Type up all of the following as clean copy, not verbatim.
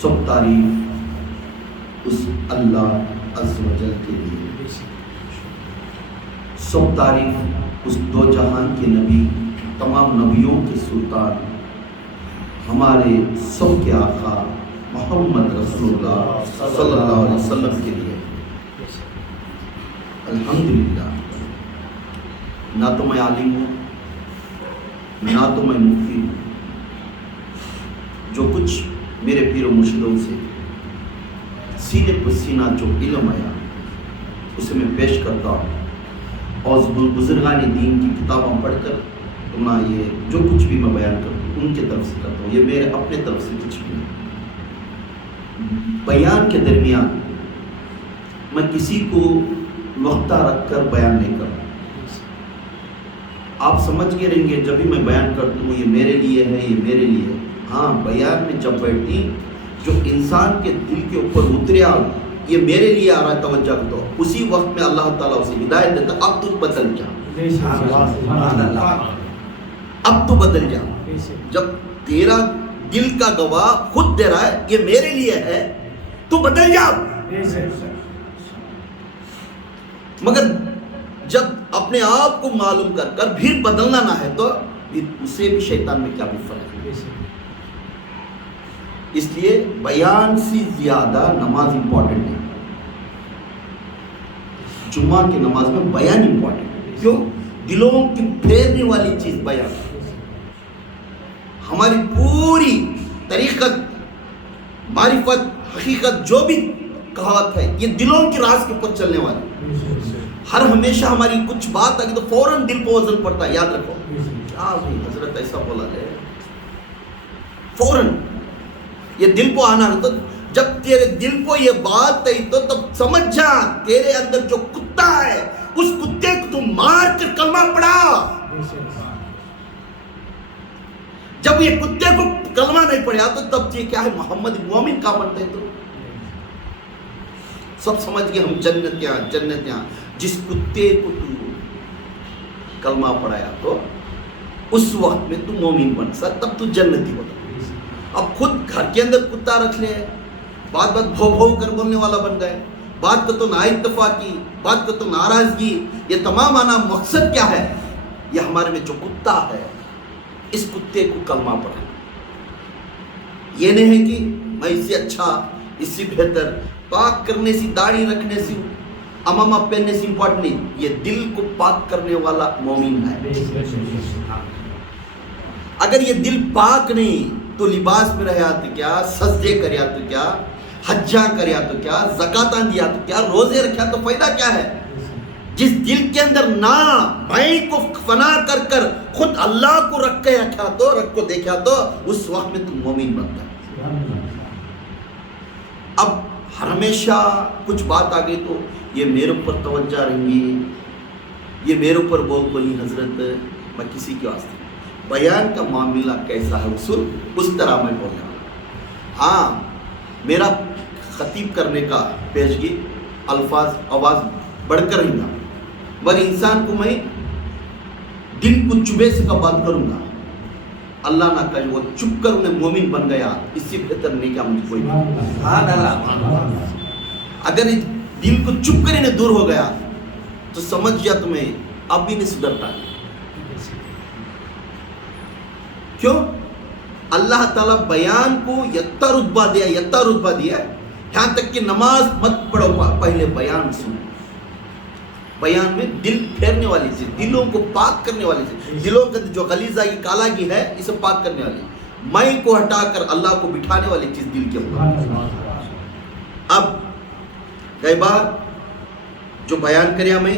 سب تعریف اس اللہ عز و جل کے لیے، سب تعریف اس دو جہان کے نبی، تمام نبیوں کے سلطان، ہمارے سب کے آقا محمد رسول اللہ صلی اللہ علیہ وسلم کے لیے۔ الحمدللہ، نہ تو میں عالم ہوں، نہ تو میں مفتی ہوں، جو کچھ میرے پیر و مرشدوں سے سینے پر سینہ جو علم آیا اسے میں پیش کرتا ہوں، اور بزرگان دین کی کتابیں پڑھ کر تمہاں یہ جو کچھ بھی میں بیان کرتا ہوں ان کے طرف سے کرتا ہوں، یہ میرے اپنے طرف سے کچھ بھی نہیں۔ بیان کے درمیان میں کسی کو نقطہ رکھ کر بیان نہیں کرتا۔ آپ سمجھ کے رہیں گے جب بھی میں بیان کرتا ہوں یہ میرے لیے ہے، یہ میرے لیے ہے۔ ہاں، بیان میں جب بیٹھی جو انسان کے دل کے اوپر اتریا یہ میرے لیے آ رہا ہے توجہ دو، اسی وقت میں اللہ تعالیٰ اسے ہدایت دیتا، اب تو بدل جا، اب تو بدل جا۔ جب تیرا دل کا گواہ خود دے رہا ہے یہ میرے لیے ہے تو بدل جا۔ مگر جب اپنے آپ کو معلوم کر کر پھر بدلنا نہ ہے تو اسے بھی شیطان میں کیا بھی فرق ہے۔ اس لیے بیان سے زیادہ نماز امپورٹنٹ ہے۔ جمعہ کی نماز میں بیان امپورٹنٹ ہے، کیوں؟ دلوں کی پھیرنے والی چیز بیان۔ ہماری پوری طریقت، معرفت، حقیقت جو بھی کہاوت ہے یہ دلوں کی راز کے اوپر چلنے والی۔ ہر ہمیشہ ہماری کچھ بات آگے تو فوراً دل پہ وزن پڑتا ہے، یاد رکھو کیا بھائی حضرت ایسا بولا ہے، فوراً یہ دل کو آنا ہے۔ تو جب تیرے دل کو یہ بات آئی تو تب سمجھ جا تیرے اندر جو کتا ہے اس کتے کو تم مار کر کلمہ پڑھا۔ جب یہ کتے کو کلمہ نہیں پڑھا تو تب یہ کیا ہے، محمد مومن کا بنتے ہیں۔ تو سب سمجھ گئے ہم جنتیاں جس کتے کو تو کلمہ پڑھایا تو اس وقت میں تو مومن بن سکتا، تب تو جنتی ہوتا۔ اب خود گھر کے اندر کتا رکھ لے، بات بھو بھو کر بولنے والا بن گئے، بات کو تو نا اتفاقی، بات کو تو ناراضگی، یہ تمام آنا مقصد کیا ہے؟ یہ ہمارے میں جو کتا ہے اس کتے کو کلمہ پڑھا۔ یہ نہیں ہے کہ میں اس سے اچھا، اس سے بہتر، پاک کرنے سے، داڑھی رکھنے سے، امامہ پہننے سے امپورٹنٹ نہیں، یہ دل کو پاک کرنے والا مومن ہے۔ اگر یہ دل پاک نہیں تو لباس میں رہا تو کیا، سجدے کریا تو کیا، حجہ کریا تو کیا، زکاتاں دیا تو کیا، روزے رکھا تو فائدہ کیا ہے؟ جس دل کے اندر نہ میں کو فنا کر کر خود اللہ کو رکھ کے رکھا تو، رکھ کو دیکھا تو اس وقت میں تم مومن بنتا ہے۔ اب ہمیشہ کچھ بات آ گئی تو یہ میرے اوپر توجہ رہیں گی، یہ میرے اوپر بول بولی حضرت، میں کسی کے واسطے بیان کا معاملہ کیسا ہے اصول اس طرح میں بول رہا ہوں۔ ہاں، میرا خطیب کرنے کا پیشگی الفاظ آواز بڑھ کر رہیں گا، مگر انسان کو میں دل کو چبے سے کا بات کروں گا، اللہ نہ کرے وہ چپ کر انہیں مومن بن گیا، اس سے بہتر نہیں کیا مجھے کوئی۔ اگر دل کو چپ کر انہیں دور ہو گیا تو سمجھ گیا تمہیں اب بھی نہیں سدھرتا۔ کیوں؟ اللہ تعالیٰ بیان کو یتا رتبہ دیا، یہاں تک کہ نماز مت پڑھو، پہلے بیان سنو۔ بیان میں دل پھیرنے والی چیز، دلوں کو پاک کرنے والی چیز، دلوں کا جو غلیظائی کالاگی ہے اسے پاک کرنے والی، میں کو ہٹا کر اللہ کو بٹھانے والی چیز دل کے اندر۔ اب کئی بار جو بیان کریا میں،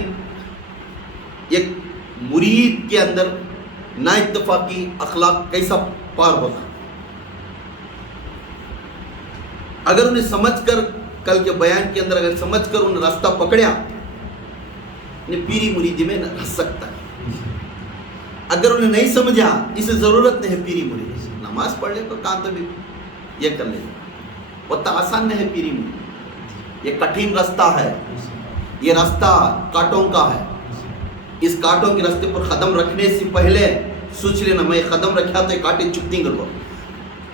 ایک مرید کے اندر نا اتفاقی اخلاق کیسا پار ہوتا، اگر انہیں سمجھ کر کل کے بیان کے اندر اگر سمجھ کر انہیں راستہ پکڑیا انہیں پیری مریدی میں رہ سکتا ہے۔ اگر انہیں نہیں سمجھا اسے ضرورت نہیں ہے پیری مریدی، نماز پڑھ لے تو کہاں تو بھی یہ کر لے، وہ تو آسان نہیں ہے پیری مریدی، یہ کٹھن راستہ ہے، یہ راستہ کانٹوں کا ہے۔ اس کانٹوں کے راستے پر قدم رکھنے سے پہلے سوچ لینا میں قدم رکھا تو یہ کانٹے چپتیں گے،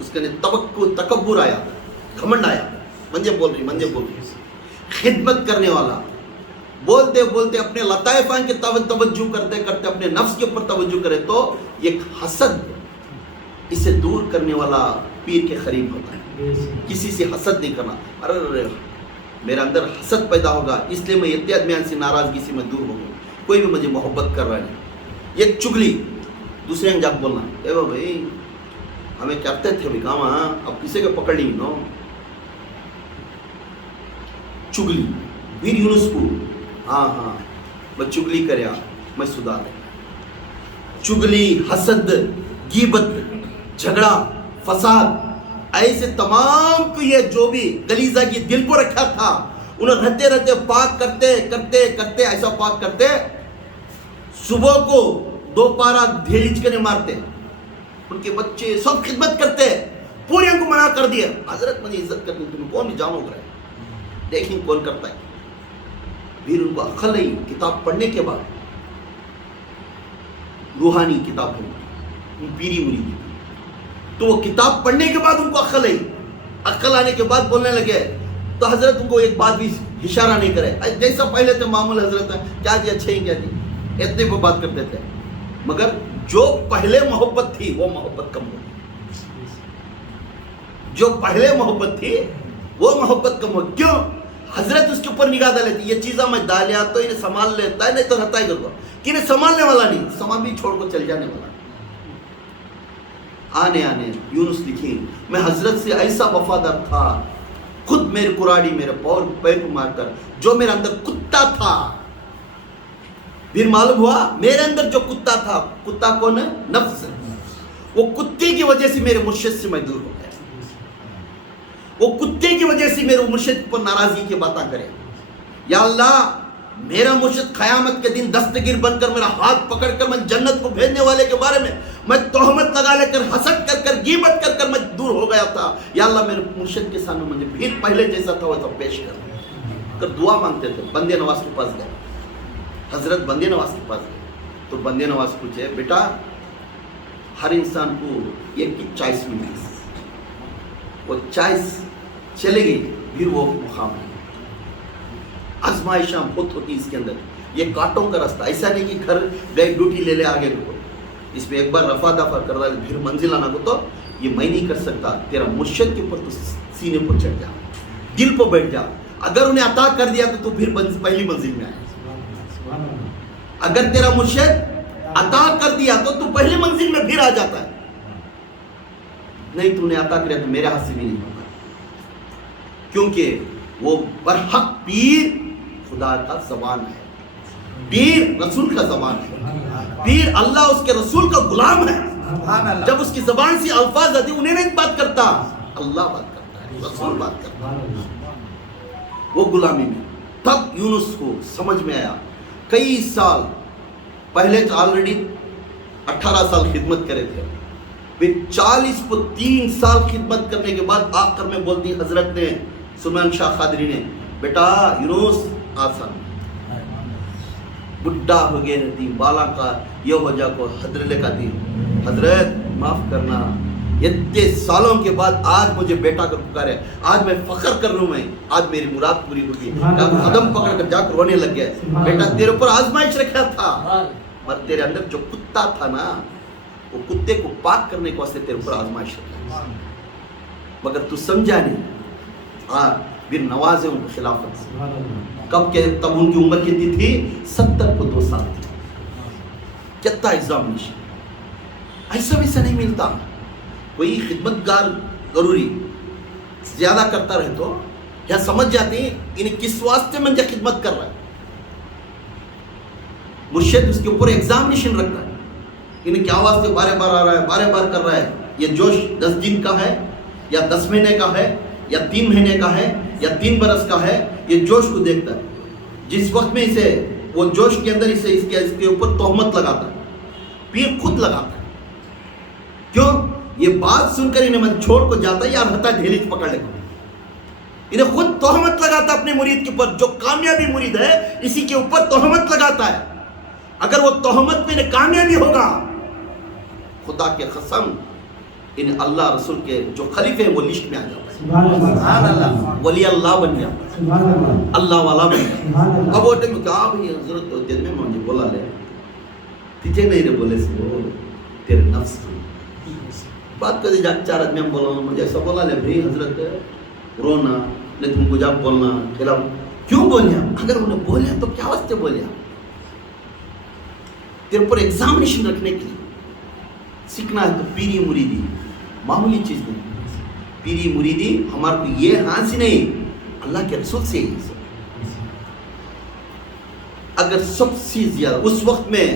اس کے تکبر آیا تھا, گھمنڈ آیا, منجے بول رہی, خدمت کرنے والا, بولتے بولتے اپنے لطائف کی توجہ کرتے کرتے اپنے نفس کے اوپر توجہ کرے تو یہ حسد اسے دور کرنے والا پیر کے قریب ہوتا ہے. کسی سے حسد نہیں کرنا, ارے میرا اندر حسد پیدا ہوگا اس لیے میں اتحاد سے ناراضگی سے میں دور ہو گیا, کوئی بھی مجھے محبت کر رہا نہیں. ایک چگلی دوسرے کو جا بولنا, اے بھائی ہمیں کرتے تھے بھی کام, اب کسی کو پکڑ لی نو. چگلی ویر یونس کو, ہاں میں چگلی کریا میں سدھار. چگلی, حسد, غیبت, جھگڑا, فساد, ایسے تمام کو یہ جو بھی غلیظہ کی دل کو رکھا تھا انہیں رہتے رہتے پاک کرتے کرتے کرتے ایسا پاک کرتے, صبح کو 2 پارا دھیج کے مارتے, ان کے بچے سب خدمت کرتے, پورے ان کو منع کر دیا, حضرت مجھے عزت کرنی, تمہیں کون بھی جانو گا, دیکھیں کون کرتا ہے. پھر ان کو عقل آئی کتاب پڑھنے کے بعد, روحانی کتاب ہے پیری مرید, تو وہ کتاب پڑھنے کے بعد ان کو عقل آئی. عقل آنے کے بعد بولنے لگے تو حضرت ان کو ایک بات بھی اشارہ نہیں کرے, جیسا پہلے تھے معمول حضرت کیا جی اچھا ہی کیا جی اتنے کو بات کرتے تھے, مگر جو پہلے محبت تھی وہ محبت کم ہو گئی. جو پہلے محبت تھی وہ محبت کم ہو. کیوں؟ حضرت اس کے اوپر نگاہ ڈالتی, یہ چیزاں میں ڈالیا تو انہیں سنبھال لیتا ہے, نہیں تو رہتا ہی کرتا, کہ انہیں سنبھالنے والا نہیں, سما بھی چھوڑ کو چل جانے والا. آنے یونس لکھی, میں حضرت سے ایسا وفادار تھا, خود میرے کراڑی میرے پیر کو مار کر, جو میرے اندر کتا تھا, پھر معلوم ہوا میرے اندر جو کتا تھا, کتا کون ہے؟ نفس. وہ کتے کی وجہ سے میرے مرشد سے میں دور ہو گیا, وہ کتے کی وجہ سے میرے مرشد پر ناراضگی کی باتیں کرے. یا اللہ میرا مرشد قیامت کے دن دستگیر بن کر میرا ہاتھ پکڑ کر میں جنت کو بھیجنے والے کے بارے میں تہمت لگا لے کر, حسد کر کر, غیبت کر کر میں دور ہو گیا تھا. یا اللہ میرے مرشد کے سامنے مجھے پھر پہلے جیسا تھا ویسا پیش کر دعا مانگتے تھے. بندے نواز کے پاس گئے, حضرت بندے نواز کے پاس گئے تو بندے نواز پوچھے, بیٹا ہر انسان کو ایک کی چوائس ملی, وہ چوائس چلے گئی, پھر وہ مقام ہے. آزمائشاں بہت ہوتی اس کے اندر, یہ کانٹوں کا راستہ, ایسا نہیں کہ گھر گئے ڈیوٹی لے لے آگے رکو, اس میں ایک بار رفع دفع کر رہا ہے پھر منزل آنا کو, تو یہ میں نہیں کر سکتا. تیرا مرشد کے اوپر تو سینے پر چڑھ جا, دل پر بیٹھ جا, اگر انہیں عطا کر دیا تو پھر پہلی منزل میں آئے. اگر تیرا مرشد عطا کر دیا تو پہلی منزل میں پھر آ جاتا ہے, نہیں تو نے عطا کریا تو میرے ہاتھ سے بھی نہیں ہوگا, کیونکہ وہ برحق پیر خدا کا زبان ہے, پیر رسول کا زبان ہے, پیر اللہ اس کے رسول کا غلام ہے. جب اس کی زبان سے الفاظ آتی انہیں نہیں بات کرتا, اللہ بات کرتا ہے, رسول بات کرتا ہے, وہ غلامی میں. تب یونس کو سمجھ میں آیا, کئی سال پہلے آلریڈی 18 سال خدمت کرے تھے, پھر 40 کو 3 سال خدمت کرنے کے بعد آخر میں بولتی حضرت نے, سلمان شاہ قادری نے, بیٹا یونس آسان بڈھا ہو گئے رہتی بالا کا یہ ہو جا کو حضرت کا دی, حضرت معاف کرنا, اتنے سالوں کے بعد آج مجھے بیٹا کر پکارے, آج میں فخر کر رہا ہوں, میں آج میری مراد پوری ہوگی. قدم پکڑ کر جا کر رونے لگ گئے, بیٹا تیرے اوپر آزمائش رکھا تھا, پر تیرے اندر جو کتا تھا نا, وہ کتے کو پاک کرنے کو واسطے تیرے اوپر آزمائش رکھا, مگر تو سمجھا نہیں. پھر نوازے ان کو خلافت سے, کب کہ تب ان کی عمر کتنی تھی, 70 کو 2 سال تھی. کتنا ایگزامینیشن, ایسا ویسا نہیں ملتا. کوئی خدمت گار ضروری زیادہ کرتا رہے تو یا سمجھ جاتے ہیں انہیں کس واسطے منجا خدمت کر رہا ہے. مرشد اس کے اوپر ایگزامینیشن رکھتا ہے, انہیں کیا واسطے بارے بار آ رہا ہے, بارے بار کر رہا ہے. یہ جوش 10 دن کا ہے یا 10 مہینے کا ہے یا 3 مہینے کا ہے یا 3 برس کا ہے, یہ جوش کو دیکھتا ہے. جس وقت میں اسے وہ جوش کے اندر اسے اس کے اوپر تہمت لگاتا ہے, پیر خود لگاتا ہے. کیوں؟ یہ بات سن کر انہیں من چھوڑ کو جاتا ہے یا رہتا ہے ڈھیلی پکڑ لے کر, انہیں خود تہمت لگاتا ہے اپنے مرید کے اوپر. جو کامیابی مرید ہے اسی کے اوپر تہمت لگاتا ہے. اگر وہ تہمت میں کامیابی ہوگا, خدا کے قسم ان اللہ رسول کے جو خلیفے ہیں وہ لسٹ میں آ جاتا ہے. سبحان اللہ. ولی اللہ بن جاتا ہے, سبحان اللہ. اللہ والا بن جاتا ہے. سبحان اللہ. اب وہ ٹائم میں کہا بھائی حضرت دن میں مجھے بولا لے تجھے نہیں رہے بولے سے وہ تیرے نفس کی بات کر دی جا 4 آدمی ہم بولا مجھے ایسا بولا لے بھائی حضرت رونا نہیں تم کو جب بولنا خلاف کیوں بولیا, اگر انہیں بولیا تو کیا واسطے بولیا, تیرے پر ایگزامینیشن رکھنے کے لیے. سیکھنا ہے تو پیری مریدی معمولی چیز نہیں, پیری مریدی ہمارے کو یہ ہانسی نہیں اللہ کے رسول سے ہی. اگر سب سے زیادہ اس وقت میں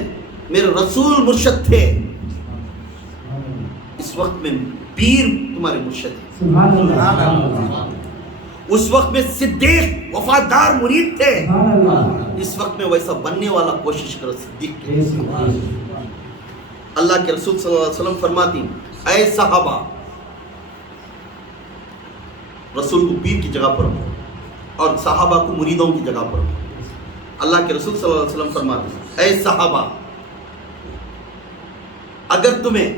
میرے رسول مرشد تھے, اس وقت میں پیر تمہارے مرشد ہیں. سبحان اللہ. اس وقت میں صدیق وفادار مرید تھے, سبحان اللہ. اس وقت میں ویسا بننے والا کوشش کرو صدیق کے. اللہ کے رسول صلی اللہ علیہ وسلم فرماتی اے صحابہ, رسول کو پیر کی جگہ پر رکھو اور صحابہ کو مریدوں کی جگہ پر رکھو. اللہ کے رسول صلی اللہ علیہ وسلم فرماتے اے صحابہ, اگر تمہیں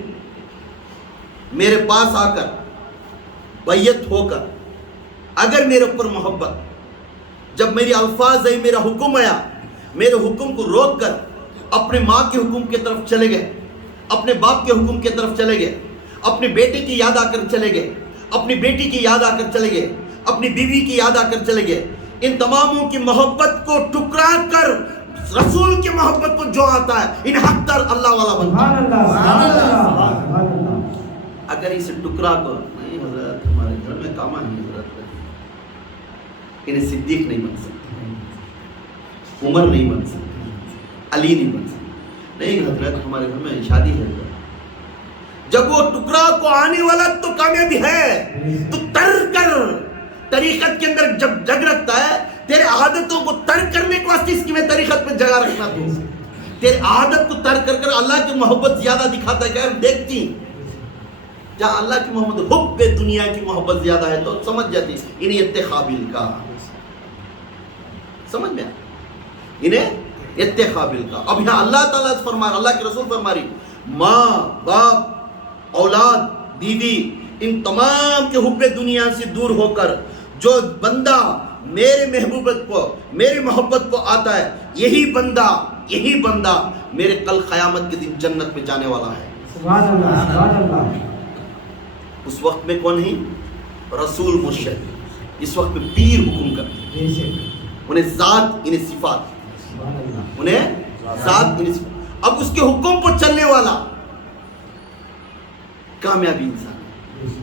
میرے پاس آ کر بیعت ہو کر اگر میرے اوپر محبت, جب میری الفاظ آئی میرا حکم آیا, میرے حکم کو روک کر اپنے ماں کے حکم کی طرف چلے گئے, اپنے باپ کے حکم کی طرف چلے گئے, اپنے بیٹے کی یاد آ کر چلے گئے, اپنی بیٹی کی یاد آ کر چلے گئے, اپنی بیوی کی یاد آ کر چلے گئے, ان تماموں کی محبت کو ٹکرا کر رسول کی محبت کو جو آتا ہے ان حق تر اللہ والا بنتا ہے. اگر اسے ٹکرا کر نہیں حضرت ہمارے گھر میں کام ہے حضرت, انہیں صدیق نہیں بن سکتے, عمر نہیں بن سکتے, علی نہیں بن سکتے. نہیں حضرت ہمارے گھر میں شادی ہے. جب وہ ٹکڑا کو آنے والا تو کامیابی ہے, تو ترک کر. طریقت کے اندر جب جگ رکھتا ہے تیرے عادتوں کو ترک کرنے کے واسطے اس کی میں طریقت پہ جگہ رکھنا, تو تیرے عادت کو ترک کر کر اللہ کی محبت زیادہ دکھاتا ہے. کہ دیکھتی جہاں اللہ کی محبت حب دنیا کی محبت زیادہ ہے تو سمجھ جاتی انہیں اتخابل کا, سمجھ میں انہیں اتخابل کا. اب یہاں اللہ تعالیٰ فرما رہا, اللہ کے رسول فرما رہی ماں باپ اولاد بیوی ان تمام کے حب دنیا سے دور ہو کر جو بندہ میرے محبت کو آتا ہے, یہی بندہ میرے کل قیامت کے دن جنت میں جانے والا ہے. سبحان اللہ. سبحان اللہ. اس وقت میں کون ہے رسول مرشد, اس وقت میں پیر حکم کرتے ہیں, انہیں ذات انہیں صفات, انہیں ذات انہیں صفات. اب اس کے حکم پر چلنے والا کامیابی انسان,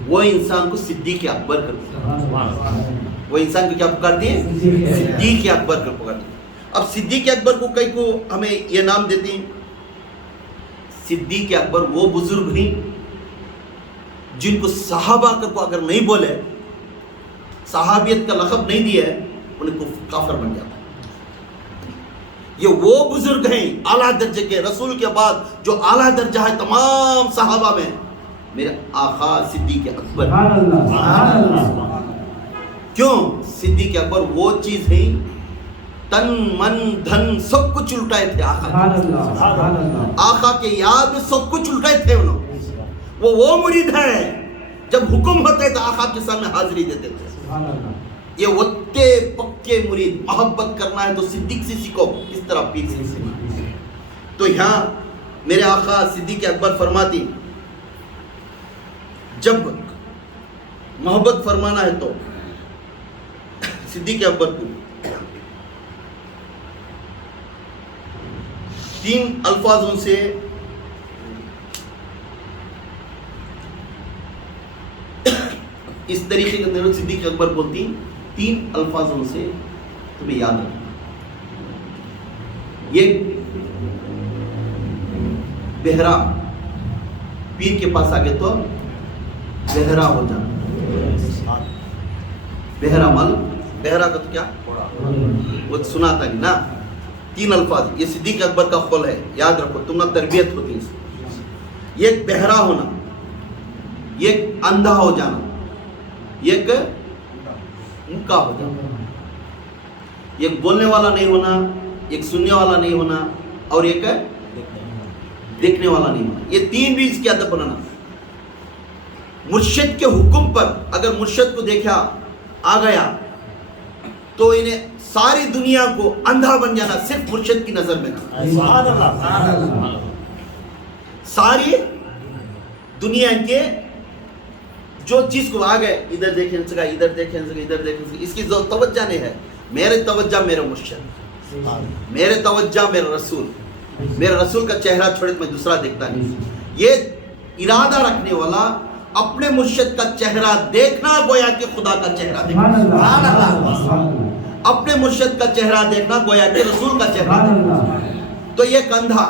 وہ انسان کو صدیق اکبر کر دیا. وہ انسان کو کیا پکار دیے, صدیق اکبر کر پکار دیے. اب صدیق اکبر کو کئی کو ہمیں یہ نام دیتے ہیں. صدیق اکبر وہ بزرگ ہیں جن کو صحابہ کو اگر نہیں بولے, صحابیت کا لقب نہیں دیا ہے, انہیں کو کافر بن جاتا ہے. یہ وہ بزرگ ہیں اعلیٰ درجے کے, رسول کے بعد جو اعلیٰ درجہ ہے تمام صحابہ میں, میرے آقا صدیق اکبر. کیوں صدیق اکبر وہ چیز ہے تن من دھن سب کچھ الٹائے تھے آقا کے یاد میں سب کچھ الٹائے تھے. انہوں وہ مرید ہیں جب حکم ہوتے تو آقا کے سامنے حاضری دیتے تھے. یہ وتے پکے مرید, محبت کرنا ہے تو صدیق سے سیکھو, کس طرح پیر سے سیکھو. تو یہاں میرے آقا صدیق اکبر فرماتی جب محبت فرمانا ہے تو صدیق اکبر کو 3 الفاظوں سے اس طریقے کے اندر صدیق اکبر بولتی 3 الفاظوں سے تمہیں یاد رکھنا. یہ بہرا, پیر کے پاس آگے تو بہرا ہو جانا. بہرا مل, بہرا کا تو کیا وہ سناتا نہیں نا. 3 الفاظ یہ صدیق اکبر کا قول ہے, یاد رکھو, تم نہ تربیت ہوتی ہے. یہ ایک بہرا ہونا, یہ ایک اندھا ہو جانا, یہ ایک مکہ ہو جانا. ایک بولنے والا نہیں ہونا, ایک سننے والا نہیں ہونا, اور ایک دیکھنے والا نہیں ہونا. یہ 3 بھی اس کی عادت بنانا. مرشد کے حکم پر اگر مرشد کو دیکھا آ گیا تو انہیں ساری دنیا کو اندھا بن جانا صرف مرشد کی نظر میں تھا. سبحان اللہ. ساری دنیا کے جو چیز کو آ گئے ادھر دیکھیں سکا ادھر دیکھیں سکا ادھر دیکھیں سکا, اس کی توجہ نہیں ہے. میرے توجہ میرے مرشد, میرے توجہ میرے رسول, میرے رسول کا چہرہ چھوڑے میں دوسرا دیکھتا نہیں. یہ ارادہ رکھنے والا اپنے مرشد کا چہرہ دیکھنا گویا کہ خدا کا چہرہ دیکھنا, اپنے مرشد کا چہرہ دیکھنا گویا کہ رسول کا چہرہ دیکھنا. تو یہ کندھا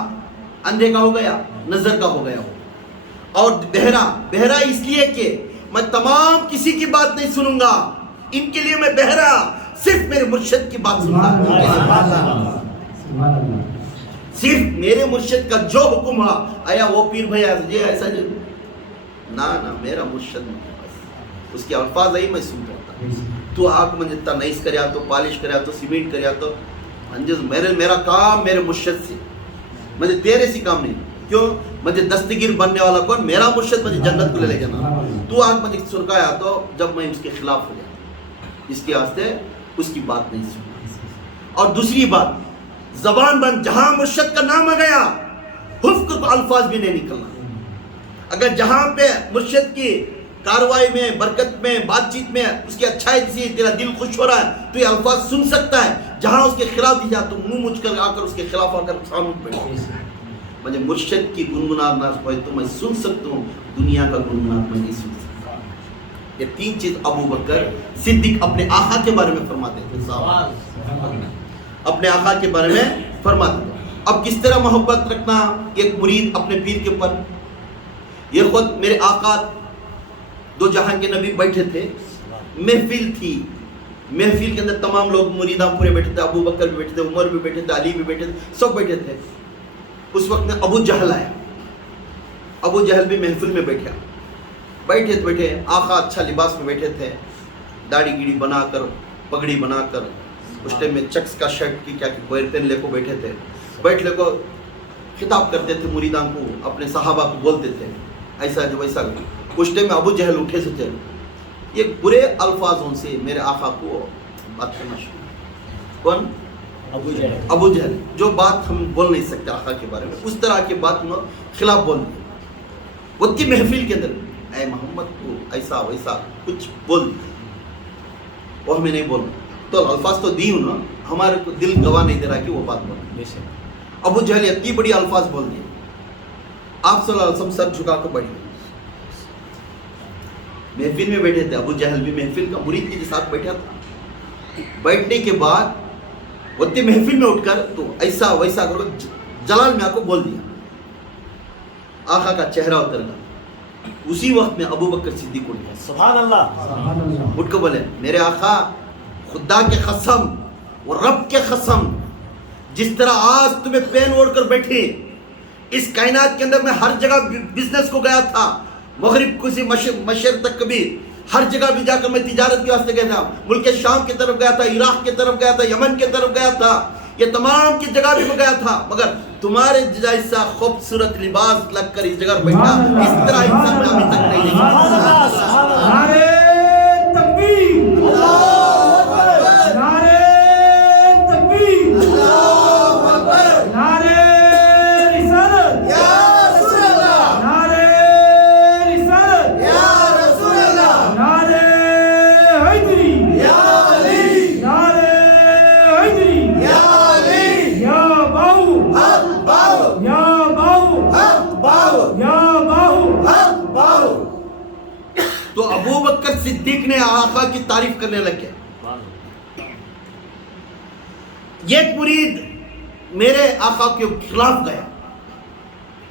اندھے کا ہو گیا, نظر کا ہو گیا, اور بہرا اس لیے کہ میں تمام کسی کی بات نہیں سنوں گا, ان کے لیے میں بہرا صرف میرے مرشد کی بات سنوں گا. صرف میرے مرشد کا جو حکم ہوا آیا وہ پیر بھائی ایسا جو نہ میرا مرشد اس کے الفاظ ہی میں سنتا ہوتا. تو آنکھ میں جتنا نئیس کریا تو پالش کریا تو سیمنٹ کریا تو میرا کام میرے مرشد سے, مجھے تیرے سے کام نہیں. کیوں؟ مجھے دستگیر بننے والا کون؟ میرا مرشد مجھے جنت کو لے جانا. تو آنکھ مجھے سرکایا تو جب میں اس کے خلاف ہو جاتا, اس کے واسطے اس کی بات نہیں سنی. اور دوسری بات, زبان بند جہاں مرشد کا نام آ گیا حفظ کو الفاظ بھی نہیں نکلنا. اگر جہاں پہ مرشد کی کاروائی میں, برکت میں, بات چیت میں اس کی اچھائی سے تیرا دل خوش ہو رہا ہے تو یہ الفاظ سن سکتا ہے. جہاں اس کے خلاف دی جا تو منہ مچ کر آ کر اس کے خلاف آ کر خاموش بیٹھے. مجھے مرشد کی گنگناہٹ نہ ہوئے تو میں سن سکتا ہوں, دنیا کا گنگناہٹ میں نہیں سن سکتا. یہ تین چیز ابو بکر صدیق اپنے آقا کے بارے میں فرماتے تھے, اپنے آقا کے بارے میں فرماتے تھے. اب کس طرح محبت رکھنا ایک مرید اپنے پیر کے اوپر. یہ خود میرے آقا دو جہاں کے نبی بیٹھے تھے, محفل تھی, محفل کے اندر تمام لوگ مریداں پورے بیٹھے تھے, ابو بکر بھی بیٹھے تھے, عمر بھی بیٹھے تھے, علی بھی بیٹھے تھے, سب بیٹھے تھے. اس وقت میں ابو جہل آیا. ابو جہل بھی محفل میں بیٹھے آقا اچھا لباس میں بیٹھے تھے, داڑھی گیڑی بنا کر, پگڑی بنا کر, اس ٹائم میں چکس کا شرٹ کی کیا پہن لے کو بیٹھے تھے. بیٹھ لے کو خطاب کرتے تھے مریداں کو, اپنے صحابہ کو بولتے تھے ایسا جو ویسا. اس ٹائم میں ابو جہل اٹھے سے تھے, یہ برے الفاظوں سے میرے آقا کو بات کرنا شروع. کون؟ ابو جہل, جو بات ہم بول نہیں سکتے آقا کے بارے میں, اس طرح کی بات خلاف بول دی. وہ کی محفل کے اندر اے محمد کو ایسا ویسا کچھ بول دی, وہ ہمیں نہیں بولنا. تو الفاظ تو دی ہوں نا, ہمارے کو دل گواہ نہیں دے رہا کہ وہ بات بول. ابو جہل اتنی بڑی الفاظ بول دیے. آپ صلی اللہ علیہ وسلم سر جھکا کر بیٹھ گئے. محفل میں بیٹھے تھے, ابو جہل بھی محفل کا مرید کے ساتھ بیٹھا تھا. بیٹھنے کے بعد وہ محفل میں اٹھ کر تو ایسا ویسا کرو جلال میں آ کو بول دیا. آقا کا چہرہ اتر گیا. اسی وقت میں ابو بکر صدیق اٹھ گیا. سبحان اللہ. اٹھ کر بولے میرے آقا خدا کے قسم اور رب کے قسم, جس طرح آج تمہیں پین اوڑھ کر بیٹھے, اس کائنات کے اندر میں ہر جگہ بزنس کو گیا تھا, مغرب کو سے مشرق تک کبھی ہر جگہ بھی جا کر میں تجارت کے واسطے گیا تھا. ملک شام کی طرف گیا تھا, عراق کی طرف گیا تھا, یمن کی طرف گیا تھا, یہ تمام کی جگہ بھی میں گیا تھا, مگر تمہارے جیسا خوبصورت لباس لگ کر اس جگہ بیٹھا اس طرح انسان میں ابھی تک نہیں دیکھا. نعرے تکبیر, نعرے تکبیر, نعرے رسالت, نعرے رسالت, نعرے حیدری, نعرے حیدری, یا باہو, یا باہو, یا باہو. تو ابو بکر صدیق نے آقا کی تعریف کرنے لگے. ایک مرید میرے آقا کے خلاف گیا,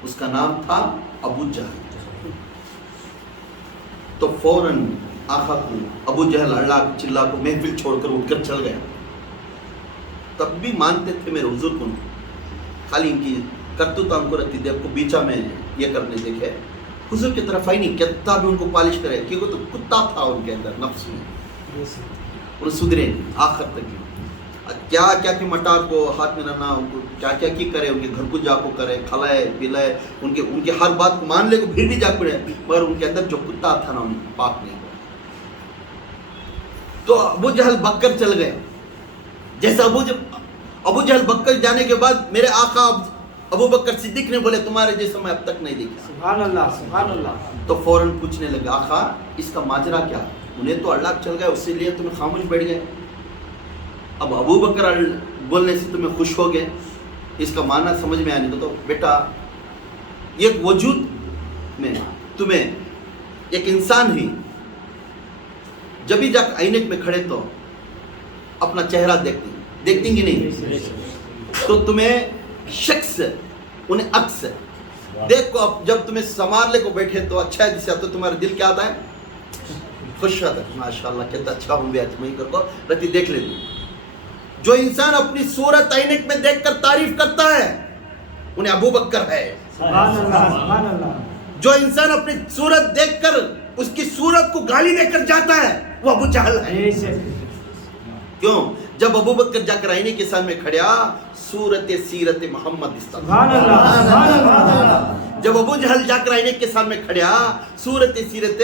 اس کا نام تھا ابو جہل. تو فوراً آقا کو ابو جہل اللہ چلا کو محفل چھوڑ کر اٹھ کر چل گیا. تب بھی مانتے تھے میرے حضور کو, خالی ان کی کرتوت ہم کو رہتی تھی. اب کو بیچا میں یہ کرنے دیکھے, حضور کی طرف آئی نہیں, کتنا بھی ان کو پالش کرے, کیونکہ تو کتا تھا ان کے اندر نفس میں, انہیں سدھرے آخر تک. کیا کیا کہ مٹار کو ہاتھ میں رہنا، ان کو کیا کیا کی کرے، ان کے گھر کو جا کو کرے، کھلائے پلائے، ان کے ہر بات کو مان لے کو پھر بھی جا پڑے، مگر ان کے اندر جو کتا تھا نا ان کو پاک نہیں ہوا۔ تو ابو جہل بک کر چل گئے۔ جیسے ابو جہل بک کر جانے کے بعد میرے آقا ابو بکر صدیق نے بولے تمہارے جیسا میں اب تک نہیں دیکھا۔ سبحان اللہ سبحان اللہ۔ تو فوراً پوچھنے لگا آقا اس کا ماجرا کیا؟ انہیں تو اللہ چل گئے، اسی لیے تمہیں خاموش بیٹھ گئے۔ اب ابو بکر بولنے سے تمہیں خوش ہو گئے، اس کا معنی سمجھ میں آنے تو بیٹا ایک وجود میں تمہیں ایک انسان ہی جب ہی جا آئینے میں کھڑے تو اپنا چہرہ دیکھتی کہ نہیں؟ تو تمہیں شخص انہیں عکس دیکھ کو جب تمہیں سنبھالنے کو بیٹھے تو اچھا ہے، جسے اب تو تمہارا دل کیا آتا ہے؟ خوش آتا ہے، ماشاءاللہ کہتا اچھا ہوں بھی آج میں کر کو رتی دیکھ لے لوں۔ جو انسان اپنی صورت آئینے میں دیکھ کر تعریف کرتا ہے انہیں ابو بکر ہے۔ سبحان اللہ سبحان اللہ۔ جو انسان اپنی صورت دیکھ کر اس کی صورت کو گالی دے کر جاتا ہے وہ ابو جہل ہے۔ کیوں؟ جب ابو بکر جا کر آئینے کے سامنے کھڑیا صورت سیرت محمد سبحان اللہ سبحان اللہ۔ جب ابو جہل جا کر آئینے کے سامنے کھڑیا صورت سیرت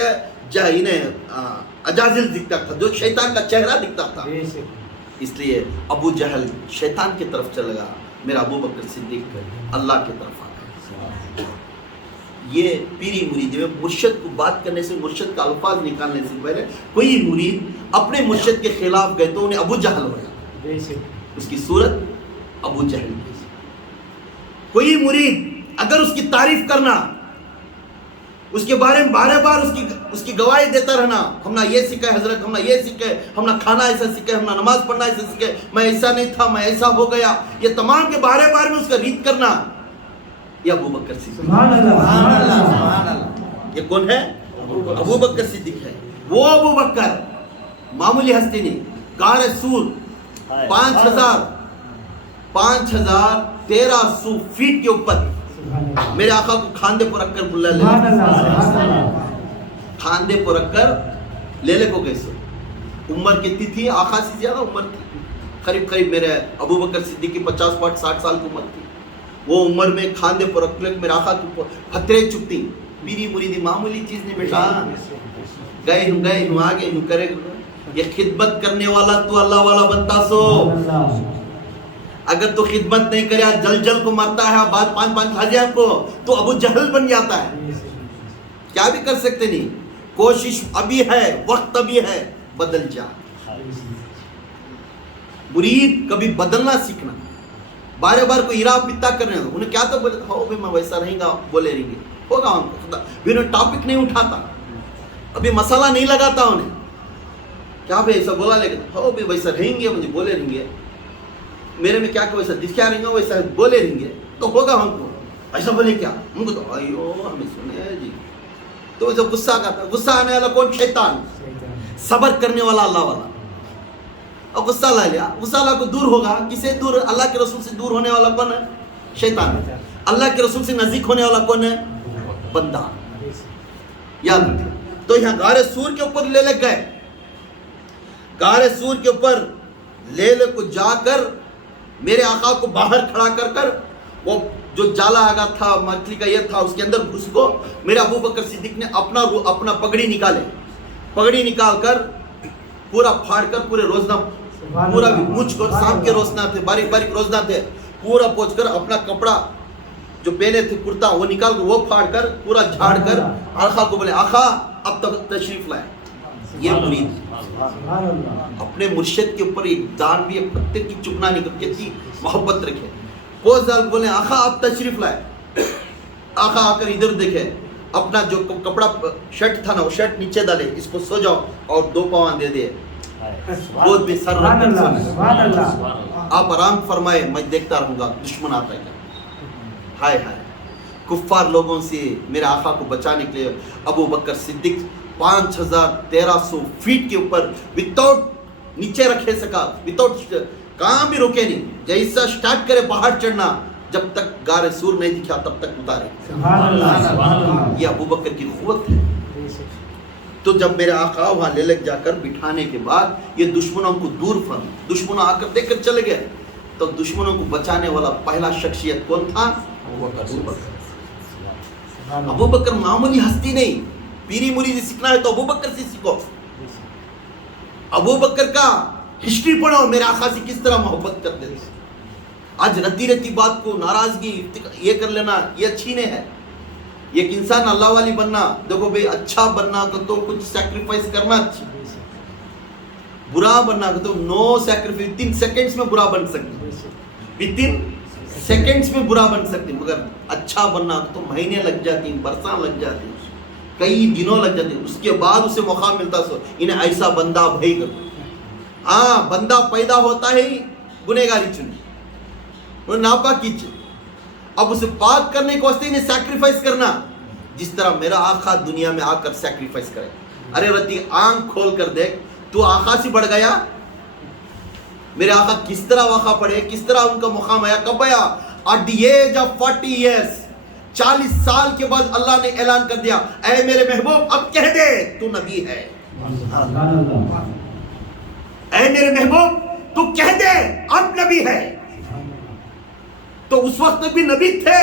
اجازل دکھتا تھا، جو شیطان کا چہرہ دکھتا تھا۔ اس لیے ابو جہل شیطان کی طرف چل گیا، میرا ابو بکر صدیق اللہ کی طرف آ گیا۔ یہ پیری مرید میں مرشد کو بات کرنے سے، مرشد کا الفاظ نکالنے سے پہلے کوئی مرید اپنے مرشد کے خلاف گئے تو انہیں ابو جہل ہویا، اس کی صورت ابو جہل کی۔ کوئی مرید اگر اس کی تعریف کرنا، اس کے بارے میں بار بار اس کی گواہی دیتا رہنا، ہم نے یہ سیکھا ہے حضرت، ہم نے یہ سیکھا ہے، ہم نے کھانا ایسا سیکھا ہے، ہم نے نماز پڑھنا ایسا سیکھا ہے، میں ایسا نہیں تھا، میں ایسا ہو گیا، یہ تمام کے بارے بار میں اس کا ریت کرنا، یہ ابو بکر صدیق۔ سبحان اللہ سبحان اللہ۔ یہ کون ہے؟ ابو بکر صدیق ہے۔ وہ ابو بکر معمولی ہستی نہیں، غار سور 5,1300 فیٹ کے اوپر میرے آقا کو کھاندے پر رکھ کر بلا لے، کھاندے پر رکھ کر لے لے کو کیسے؟ عمر کتنی تھی؟ آقا سے زیادہ عمر تھی، قریب میرے ابو بکر صدیق کی 50-60 سال کی عمر تھی۔ وہ عمر میں کھاندے پر رکھ لے میرے آقا کو پتھرے چکتی، میری مریدی معمولی چیز نہیں بیٹا، گئے ہوں آگے ہوں کرے، یہ خدمت کرنے والا تو اللہ والا بنتا سو۔ اگر تو خدمت نہیں کرے جل کو مرتا ہے، بعد 5 ہزار کو تو ابو جہل بن جاتا ہے۔ کیا بھی کر سکتے نہیں، کوشش ابھی ہے، وقت ابھی ہے، بدل جا۔ مرید کبھی بدلنا سیکھنا، بار بار کو ایرا پتا کرنے، انہیں کیا تو بولے ہو بھی میں ویسا رہیں گا، بولے رہیں گے، ہوگا ان کو خدا بھی، انہیں ٹاپک نہیں اٹھاتا، ابھی مسئلہ نہیں لگاتا انہیں، کیا بھی ایسا بولا لے گا ہو بھی ویسا رہیں گے، مجھے بولے رہیں گے، میرے میں کیا کہ ویسا دکھا رہیں گے، ویسا بولے رہیں گے تو ہوگا ہم کو، ایسا بولے کیا ہم کو تو آئیو ہمیں سنے جی، تو ویسا غصہ آتا، غصہ آنے والا کون؟ شیطان۔ صبر کرنے والا اللہ والا، اور غصہ لا لیا، غصہ اللہ کو دور ہوگا، کسے دور؟ اللہ کے رسول سے دور ہونے والا کون ہے؟ شیطان۔ اللہ کے رسول سے نزدیک ہونے والا کون ہے؟ بندہ۔ یاد رکھیں۔ تو یہاں غار سور کے اوپر لے گئے، غار سور کے اوپر لے کو جا کر میرے آقا کو باہر کھڑا کر وہ جو جالا آگا تھا مچھلی کا یہ تھا، اس کے اندر گھس کو میرے ابو بکر صدیق نے اپنا پگڑی نکالے، پگڑی نکال کر پورا پھاڑ کر پورے روزنہ، پورا مجھ کو سانپ کے روزنہ تھے، باریک باریک روزنہ تھے، پورا پوچھ کر اپنا کپڑا جو پہنے تھے کرتا وہ نکال کر وہ پھاڑ کر پورا جھاڑ کر آقا کو بولے آقا اب تک تشریف لائے۔ یہ مرید اپنے مرشد کے اوپر ایک دان بھی ایک پتھر کی چکنا نہیں کر کتنی محبت رکھے، وہ ذال بولے آقا اب تشریف لائے۔ آقا آ کر ادھر دیکھے، اپنا جو کپڑا شرٹ تھا نا وہ شرٹ نیچے ڈالے، اس کو سو جاؤ اور 2 پاؤں دے دے، گود میں سر رکھ کر سونے، آپ آرام فرمائے، میں دیکھتا رہوں گا دشمن آتا ہے کیا۔ ہائے ہائے، کفار لوگوں سے میرے آقا کو بچانے کے لیے ابو بکر صدیق 5,1300 فیٹ کے اوپر وتاؤٹ نیچے رکھے سکا، وتاؤٹ کہاں بھی روکے نہیں، جیسا سٹارٹ کرے پہاڑ چڑھنا، جب تک غار سور نہیں دکھا تب تک اتارے۔ یہ ابو بکر کی قوت ہے، تو جب میرے آقا وہاں لے لگ جا کر بٹھانے کے بعد یہ دشمنوں کو دور فرم، دشمنوں آ کر دیکھ کر چلے گئے، تو دشمنوں کو بچانے والا پہلا شخصیت کون تھا؟ ابو بکر۔ ابو بکر معمولی ہستی نہیں، پیری مریدی سیکھنا ہے تو ابو بکر سے سیکھو۔ ابو بکر کا ہسٹری پڑھو، میرے آقا سے کس طرح محبت کرتے تھے۔ آج رتی رتی بات کو ناراضگی یہ کر لینا یہ اچھی نہیں ہے۔ ایک انسان اللہ والی بننا، دیکھو بھئی اچھا بننا تو کچھ سیکریفائس کرنا اچھی، برا بننا تو نو سیکریفائس، 3 سیکنڈز میں برا بن سکتے، 3 سیکنڈز میں برا بن سکتے، مگر اچھا بننا تو مہینے لگ جاتی ہیں، برساں لگ جاتی ہیں، کئی دنوں لگ جاتے ہیں، اس کے بعد اسے موقع ملتا سو انہیں ایسا بندہ بھائی کر۔ ہاں بندہ پیدا ہوتا ہے ہی گنہگاری چنی، ناپاکی چنی، اب اسے پاک کرنے کو واسطے انہیں سیکریفائس کرنا، جس طرح میرا آقا دنیا میں آ کر سیکریفائس کرے۔ ارے رتی آنکھ کھول کر دیکھ، تو آقا سے بڑھ گیا؟ میرے آقا کس طرح وقع پڑے، کس طرح ان کا مقام آیا، کب آیا؟ at the age of 40 years، 40 سال کے بعد اللہ نے اعلان کر دیا، اے میرے محبوب اب کہہ دے تو نبی ہے، اے میرے محبوب تو کہہ دے اب نبی ہے۔ تو اس وقت تک بھی نبی تھے،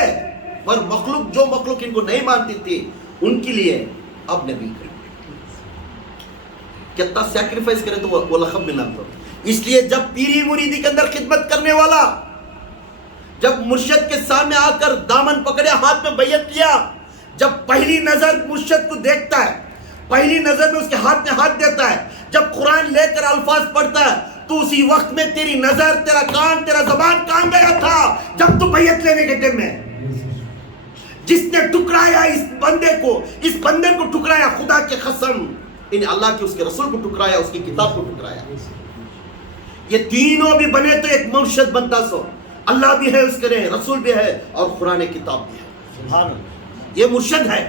پر مخلوق جو مخلوق ان کو نہیں مانتی تھی ان کے لیے اب نبی کریں، کتنا سیکریفائس کرے تو وہ لقب ملا۔ اس لیے جب پیری مریدی کے اندر خدمت کرنے والا جب مرشد کے سامنے آ کر دامن پکڑے، ہاتھ میں بیعت لیا، جب پہلی نظر مرشد کو دیکھتا ہے، پہلی نظر میں اس کے ہاتھ میں ہاتھ دیتا ہے، جب قرآن لے کر الفاظ پڑھتا ہے، تو اسی وقت میں تیری نظر، تیرا کان، تیرا زبان کام گیا تھا جب تو بیعت لینے کے ٹائم میں۔ جس نے ٹکرایا اس بندے کو، اس بندے کو ٹکرایا، خدا کی قسم ان اللہ کے اس کے رسول کو ٹکرایا، اس کی کتاب کو ٹکرایا۔ یہ تینوں بھی بنے تو ایک مرشد بنتا سو، اللہ بھی ہے اس کے لئے، رسول بھی ہے اور قرآن کتاب بھی ہے۔ سبحان اللہ، یہ مرشد ہے۔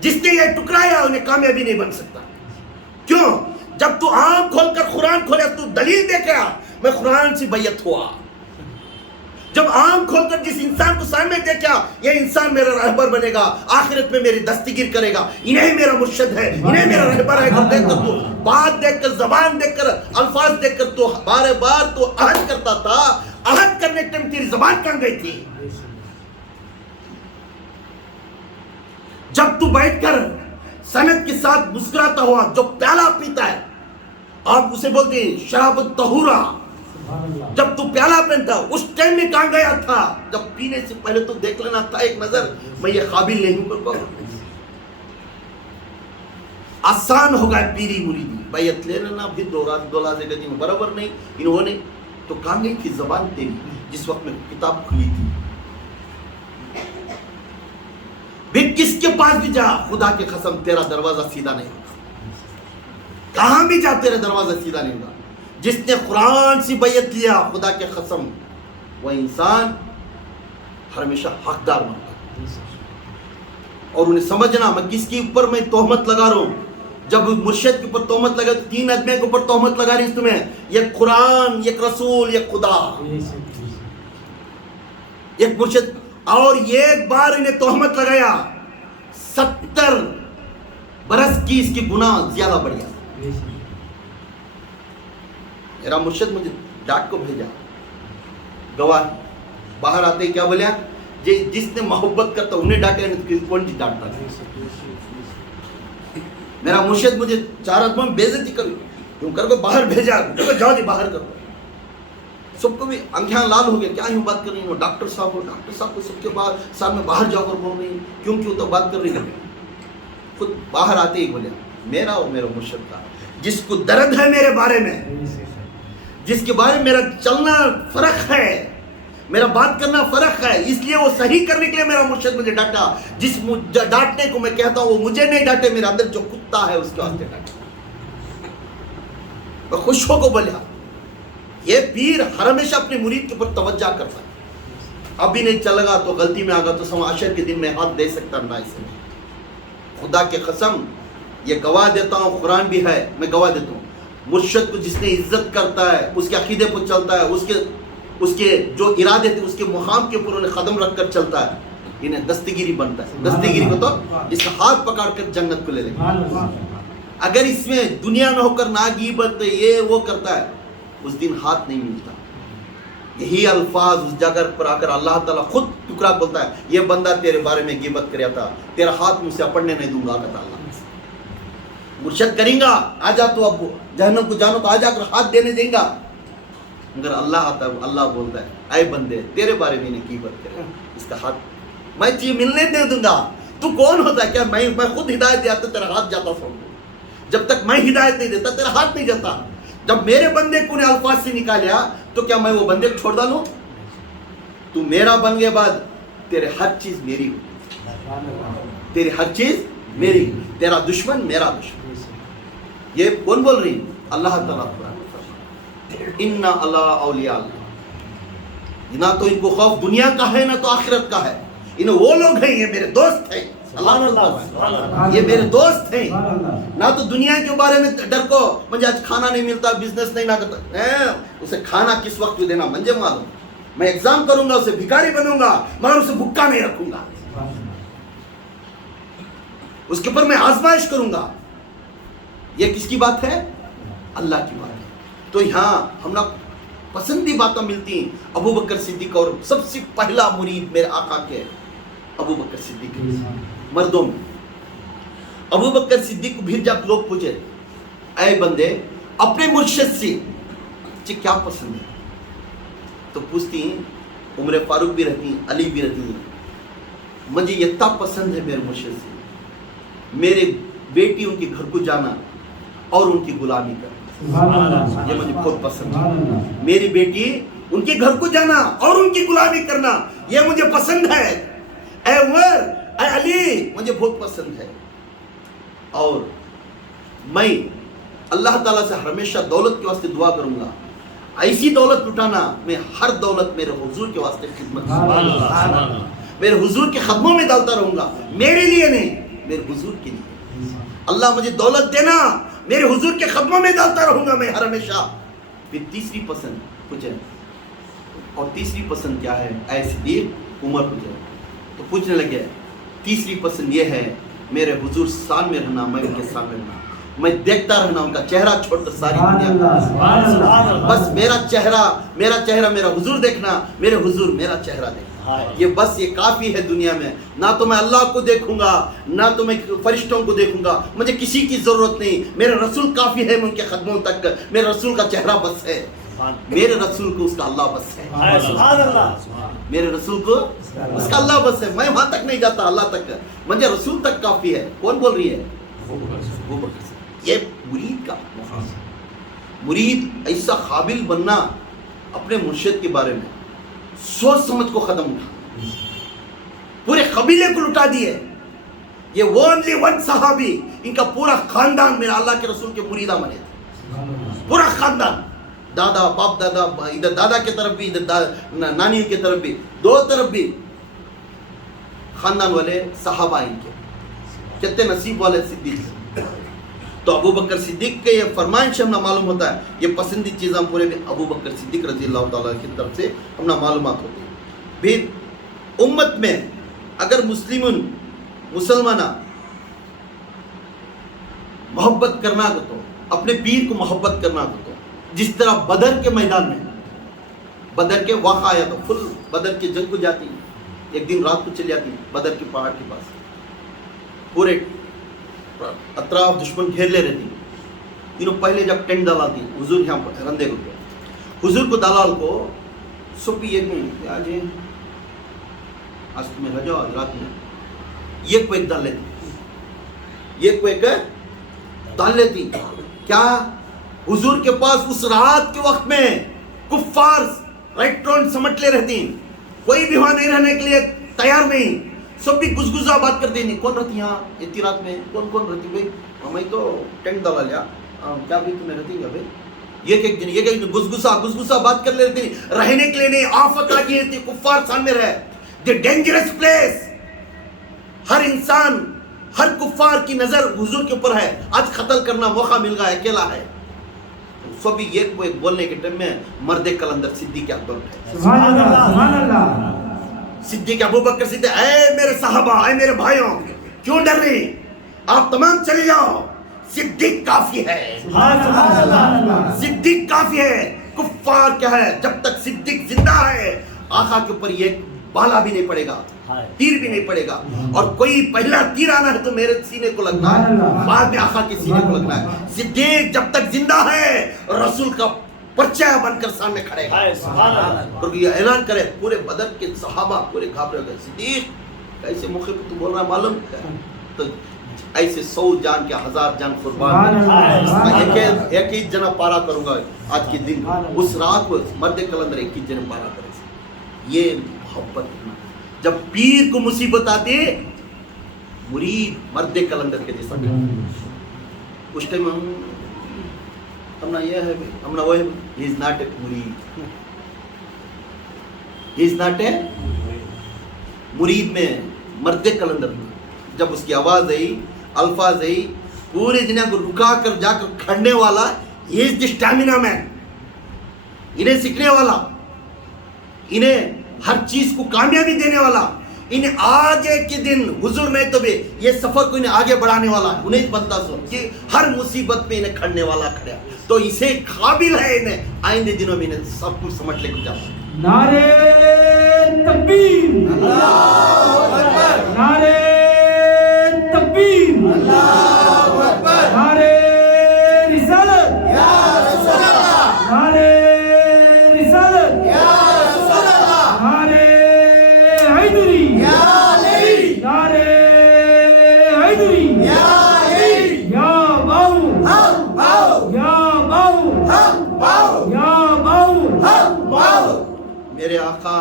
جس نے یہ ٹکرایا انہیں کامیابی نہیں بن سکتا۔ کیوں؟ جب تو آنکھ کھول کر قرآن کھولے تو دلیل دیکھا، میں قرآن سے بیعت ہوا۔ جب آنکھ کھول کر جس انسان کو سامنے دیکھا، یہ انسان میرا رہبر بنے گا، آخرت میں میری دستگیر کرے گا، انہیں میرا مرشد ہے، انہیں میرا رہبر ہے، دیکھ کر تو بات دیکھ کر، زبان دیکھ کر، الفاظ دیکھ کر تو بار بار تو عہد کرتا تھا۔ عہد کرنے کے ٹائم تیری زبان کہاں گئی تھی؟ جب تو بیٹھ کر سند کے ساتھ مسکراتا ہوا جو پیالہ پیتا ہے، آپ اسے بولتے ہیں شراب الطہورہ، جب تو پیالہ پہنتا اس ٹائم میں کہاں گیا تھا؟ جب پینے سے پہلے تو دیکھ لینا تھا ایک نظر، میں یہ قابل نہیں ہوں۔ آسان ہوگا پیری مریدی، بیعت لے لینا، پھر دو لازے گدی میں برابر نہیں، انہوں نے تو کہاں گئی تھی زبان تیری جس وقت میں کتاب کھلی تھی؟ بھی کس کے پاس بھی جا، خدا کی قسم تیرا دروازہ سیدھا نہیں ہوگا، کہاں بھی جا تیرا دروازہ سیدھا نہیں ہوگا۔ جس نے قرآن سے بیعت لیا، خدا کے قسم وہ انسان ہمیشہ حقدار بنتا۔ اور انہیں سمجھنا میں کس کے اوپر میں تہمت لگا رہا ہوں۔ جب مرشد کے اوپر تہمت لگا، 3 آدمی کے اوپر تہمت لگا رہی اس تمہیں، ایک قرآن، ایک رسول، ایک خدا، ایک مرشد، اور ایک بار انہیں تہمت لگایا 70 برس کی اس کی گناہ زیادہ بڑھ گیا۔ میرا مرشد مجھے ڈانٹ کو بھیجا، گواہ باہر آتے کیا بولیا، جس نے محبت کرتا انہیں ڈانٹے، کون جی ڈانٹتا؟ میرا مرشد مجھے 4 آدموں میں بےعزتی کیوں کر کے باہر بھیجا، جاؤ جی باہر کرو۔ سب کو بھی آنکھیں لال ہو گیا، کیا یوں بات کر رہی ہیں، وہ ڈاکٹر صاحب کو سب کے بعد سامنے باہر جا کر بول رہی ہیں، کیوں تو بات کر رہی ہے۔ خود باہر آتے ہی بولے میرا اور میرا مرشد کا، جس کو درد ہے میرے بارے میں، جس کے بارے میں میرا چلنا فرق ہے، میرا بات کرنا فرق ہے، اس لیے وہ صحیح کرنے کے لیے میرا مرشد مجھے ڈانٹا۔ جس ڈانٹنے کو میں کہتا ہوں وہ مجھے نہیں ڈانٹے، میرے اندر جو کتا ہے اس کے واسطے ڈانٹے۔ میں خوش ہو کو بولا، یہ پیر ہمیشہ اپنے مرید کے اوپر توجہ کرتا ہے۔ ابھی نہیں چلے گا تو غلطی میں آگا تو سماشر کے دن میں ہاتھ دے سکتا نہ اسے۔ خدا کے قسم یہ گواہ دیتا ہوں، قرآن بھی ہے، میں گواہ دیتا ہوں، مرشد کو جس نے عزت کرتا ہے، اس کے عقیدے پر چلتا ہے، اس کے جو ارادے تھے اس کے مقام کے اوپر انہیں قدم رکھ کر چلتا ہے، انہیں دستگیری بنتا ہے۔ دستگیری کو تو اس کا ہاتھ پکڑ کر جنت کو لے لے گا۔ اگر اس میں دنیا میں ہو کر نا غیبت یہ وہ کرتا ہے اس دن ہاتھ نہیں ملتا. یہی الفاظ اس جگہ پر آ کر اللہ تعالیٰ خود ٹکڑا بولتا ہے یہ بندہ تیرے بارے میں غیبت کریا تھا, تیرا ہاتھ مجھ سے اپڑنے نہیں دوں گا. اللہ مرشد کریں گا آ جا تو اب جہنم کو جانو تو آ جا کر ہاتھ دینے دیں گا. مگر اللہ بولتا ہے اے بندے تیرے بارے میں نہیں غیبت کرے, اس کا ہاتھ میں تجھے ملنے نہیں دوں گا. تو کون ہوتا ہے کیا میں خود ہدایت دیا تو تیرا ہاتھ جاتا سو. جب تک میں ہدایت نہیں دیتا تیرا ہاتھ نہیں جاتا. جب میرے بندے کو نے الفاظ سے نکالیا تو کیا میں وہ بندے کو چھوڑ ڈالوں؟ تو میرا بن گئے بعد تیرے ہر چیز میری ہو, تیری ہر چیز میری, تیرا دشمن میرا دشمن. یہ کون بول رہی؟ اللہ تعالیٰ. ان اللہ اولیاء اللہ, نہ تو ان کو خوف دنیا کا ہے نہ تو آخرت کا ہے. انہیں وہ لوگ ہیں, یہ میرے دوست ہیں. اللہ یہ میرے دوست ہیں. نہ تو دنیا کے بارے میں ڈر کو مجھے آج کھانا نہیں ملتا بزنس نہیں نہ کرتا, اسے کھانا کس وقت دینا مجھے معلوم. میں ایگزام کروں گا اسے بھکاری بنوں گا مگر اسے بھکا نہیں رکھوں گا. اس کے اوپر میں آزمائش کروں گا. یہ کس کی بات ہے؟ اللہ کی بات ہے. تو یہاں ہم نا پسندی باتیں ملتی ہیں. ابو بکر صدیق اور سب سے پہلا مرید میرے آقا کے ابو بکر صدیق. مردوں میں ابو بکر صدیق کو بھی جب لوگ پوچھے اے بندے اپنے مرشد سے تجھے کیا پسند ہے تو پوچھتی ہیں عمر فاروق بھی رہتی ہیں علی بھی رہتی ہیں مجھے یہ اتنا پسند ہے میرے مرشد سے میرے بیٹیوں کے گھر کو جانا اور ان کی غلامی کرنا, یہ مجھے بہت پسند ہے. میری بیٹی ان کے گھر کو جانا اور ان کی غلامی کرنا یہ مجھے پسند ہے. اے عمر اے علی مجھے بہت پسند ہے. اور میں اللہ تعالیٰ سے ہمیشہ دولت کے واسطے دعا کروں گا, ایسی دولت لٹانا میں ہر دولت میرے حضور کے واسطے خدمت میرے حضور کے قدموں میں ڈالتا رہوں گا, میرے لیے نہیں میرے حضور کے لیے. اللہ مجھے دولت دینا میرے حضور کے قدموں میں ڈالتا رہوں گا میں ہر ہمیشہ. پھر تیسری پسند پوچھے, اور تیسری پسند کیا ہے اے صدیق عمر پوچھے تو پوچھنے لگے تیسری پسند یہ ہے میرے حضور سامنے رہنا, میں ان کے سامنے رہنا, میں دیکھتا رہنا ان کا چہرہ چھوڑ کر ساری دنیا, بس میرا چہرہ میرا حضور دیکھنا, میرے حضور میرا چہرہ دیکھنا, یہ بس یہ کافی ہے دنیا میں. نہ تو میں اللہ کو دیکھوں گا نہ تو میں فرشتوں کو دیکھوں گا, مجھے کسی کی ضرورت نہیں, میرے رسول کافی ہے ان کے قدموں تک, میرے رسول کا چہرہ بس ہے, میرے رسول کو اس کا اللہ بس ہے, میرے رسول کو اس کا اللہ بس ہے. میں وہاں تک نہیں جاتا اللہ تک, مجھے رسول تک کافی ہے. کون بول رہی ہے؟ یہ مرید کا مرید ایسا قابل بننا اپنے مرشد کے بارے میں سوچ سمجھ کو ختم اٹھا, پورے قبیلے کو لٹا دیے. یہ اونلی ون صحابی, ان کا پورا خاندان میرا اللہ کے رسول کے مریدہ بنے تھے, پورا خاندان, دادا باپ دادا, ادھر دادا کی طرف بھی ادھر نانی کی طرف بھی, دو طرف بھی خاندان والے صحابہ ان کے کتنے نصیب والے صدیق. تو ابو بکر صدیق کے یہ فرمان سے ہم معلوم ہوتا ہے, یہ پسندی چیز ہم پورے ابو بکر صدیق رضی اللہ تعالیٰ کی طرف سے ہم معلومات ہوتی ہے. پھر امت میں اگر مسلمانہ محبت کرنا تو اپنے پیر کو محبت کرنا تو جس طرح بدر کے میدان میں بدر کے واقع آیا تو فل بدر کے جنگ کو جاتی, ایک دن رات کو چلی جاتی بدر کے پہاڑ کے پاس, پورے اطراف دشمن گھیر لے رہتی. انہوں پہلے جب ٹینٹ ڈالاتی حضور یہاں پر رندے کو حضور کو دلال کو سپی ایک آج تمہیں رجا آج رات میں یہ کو ایک ڈال لیتی, یہ کو ایک ڈال لیتی. کیا حضور کے پاس اس رات کے وقت میں کفار ریکٹرون سمٹ لے رہتی, کوئی بھی وہاں نہیں رہنے کے لیے تیار نہیں, سب بھی گزگزا بات کرتے نہیں. کون رہتی یہاں اتنی رات میں, کون رہتی بھائی, میں تو ٹینٹ ڈالا لیا, کیا بھائی تمہیں رہتی کیا بھائی, یہ گزگزا بات کر لیتے نہیں, رہنے کے لیے نہیں, آفت آ گئی تھی, کفار سامنے رہے, دی ڈینجرس پلیس. ہر انسان ہر کفار کی نظر حضور کے اوپر ہے, آج قتل کرنا موقع مل گیا, اکیلا ہے. سبھی ایک کو ایک بولنے کے ٹائم میں مرد کلندر صدیق اکبر ہے. سبحان اللہ سبحان اللہ. صدیق ابو بکر صدیق, اے میرے صحابہ, اے میرے بھائیوں, کیوں ڈر رہی, آپ تمام چلے جاؤ, صدیق کافی ہے، سبحان اللہ صدیق کافی ہے. کفار کیا ہے، جب تک صدیق زندہ ہے آقا کے اوپر یہ بالا بھی نہیں پڑے گا، تیر بھی نہیں پڑے گا. اور کوئی پہلا تیر آنا ہے تو میرے سینے کو لگنا ہے، بعد میں آقا کے سینے کو لگنا ہے. صدیق جب تک زندہ ہے رسول کا پرچہ بن کر سامنے کھڑے گا. اور یہ اعلان کرے پورے بدر کے صحابہ پورے گھبرے ہو گئے، صدیق ایسے موقع پہ تو بول رہا ہے معلوم ہے؟ تو ایسے 100 جان کے 1000 جان قربان، ایک ہی جنا پارا کروں گا آج کے دن. اس رات کو مرد کلندر ایک ہی جنا پارا کرے. یہ محبت. جب پیر کو مصیبت آتی مرید مرد کلندر کے جیسا اس ٹائم ہم نہ یہ ہے ہم نہ وہ ہے. ہی از ناٹ اے مرید، ہی از ناٹ اے مرید میں مرد کلندر. جب اس کی آواز آئی الفاظ آئی پورے دنیا کو رکا کر جا کر کھڑنے والا، ہی از دی اسٹیمنا مین. انہیں سیکھنے والا، انہیں ہر چیز کو کامیابی دینے والا، انہیں آگے کے دن حضور نہیں تو بھی یہ سفر کو انہیں آگے بڑھانے والا. انہیں بنتا سو کہ ہر مصیبت میں انہیں کھڑنے والا کھڑا، تو اسے قابل ہے. انہیں آئندے دنوں میں انہیں سب کچھ سمجھ لے کے جاتا. نعرے تکبیر، اللہ اکبر، نعرے تکبیر، اللہ اکبر، نعرے رسالت یا رسول اللہ، نعرے رسالت یا رسول اللہ، نعرے حیدری یا علی، نعرے حیدری یا علی، یا باؤ ہم باؤ، یا باؤ ہم باؤ، یا باؤ ہم باؤ. میرے آقا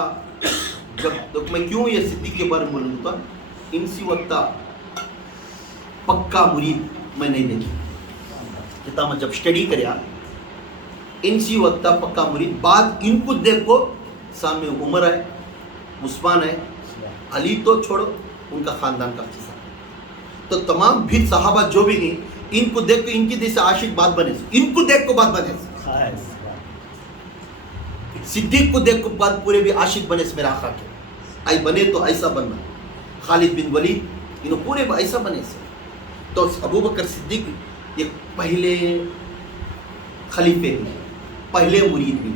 جب میں کیوں یہ صدیق کے بارے میں بولوں گا، انسی وقتا پکا مرید میں نہیں دیکھی. کتاب جب اسٹڈی کریا انسی وقتا پکا مرید بعد ان کو دیکھو سامنے عمر ہے، عثمان ہے، علی تو چھوڑو ان کا خاندان کا حصہ، تو تمام بھی صحابہ جو بھی ہیں ان کو دیکھ کے ان کی جیسے عاشق بات بنے، ان کو دیکھ کو بات بنے. صدیق کو دیکھ کو بعد پورے بھی عاشق بنے میرے آقا کے. آئی بنے تو ایسا بننا. خالد بن ولید انہوں پورے ایسا بنے سے. تو ابو بکر صدیق یہ پہلے خلیفے ہیں، پہلے مرید بھی،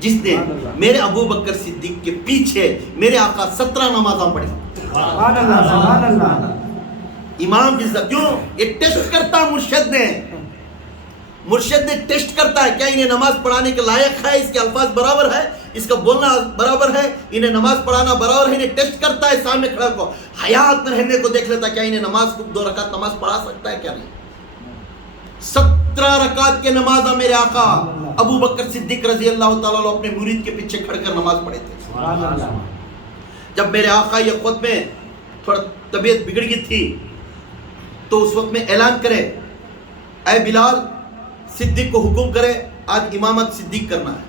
جس نے میرے ابو بکر صدیق کے پیچھے میرے آقا 17 نمازاں پڑھی. سبحان اللہ، سبحان اللہ. امام جس کیوں یہ ٹیسٹ کرتا مرشد نے ٹیسٹ کرتا ہے کیا انہیں نماز پڑھانے کے لائق ہے، اس کے الفاظ برابر ہے، اس کا بولنا برابر ہے، انہیں نماز پڑھانا برابر ہے. انہیں ٹیسٹ کرتا ہے سامنے کھڑا کو، حیات میں رہنے کو دیکھ لیتا کیا انہیں نماز کو 2 رکعت نماز پڑھا سکتا ہے کیا نہیں. 17 رکعت کے نماز میرے آقا ابو بکر صدیق رضی اللہ تعالیٰ عنہ اپنے مرید کے پیچھے کھڑ کر نماز پڑھے تھے. جب میرے آقا یہ خود میں تھوڑا طبیعت بگڑ گئی تھی تو اس وقت میں اعلان کرے اے بلال صدیق کو حکم کرے آج امامت صدیق کرنا ہے.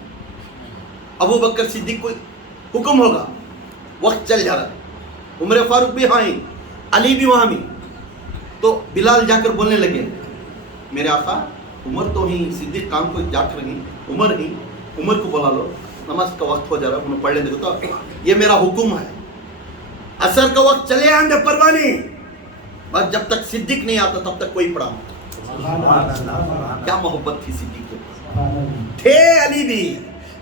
ابو بکر صدیق کو حکم ہوگا، وقت چل جا رہا، عمر فاروق بھی ہاں ہی، علی بھی وہاں بھی. تو بلال جا کر بولنے لگے میرے آقا عمر تو ہی صدیق کام کو جا کر نہیں، عمر کو بلا لو، نماز کا وقت ہو جا رہا، انہوں پڑھ لیں. دیکھو تو یہ میرا حکم ہے، عصر کا وقت چلے آندے پرواہ نہیں، بس جب تک صدیق نہیں آتا تب تک کوئی پڑھا. کیا محبت تھی صدیق کے پاس. تھے علی بھی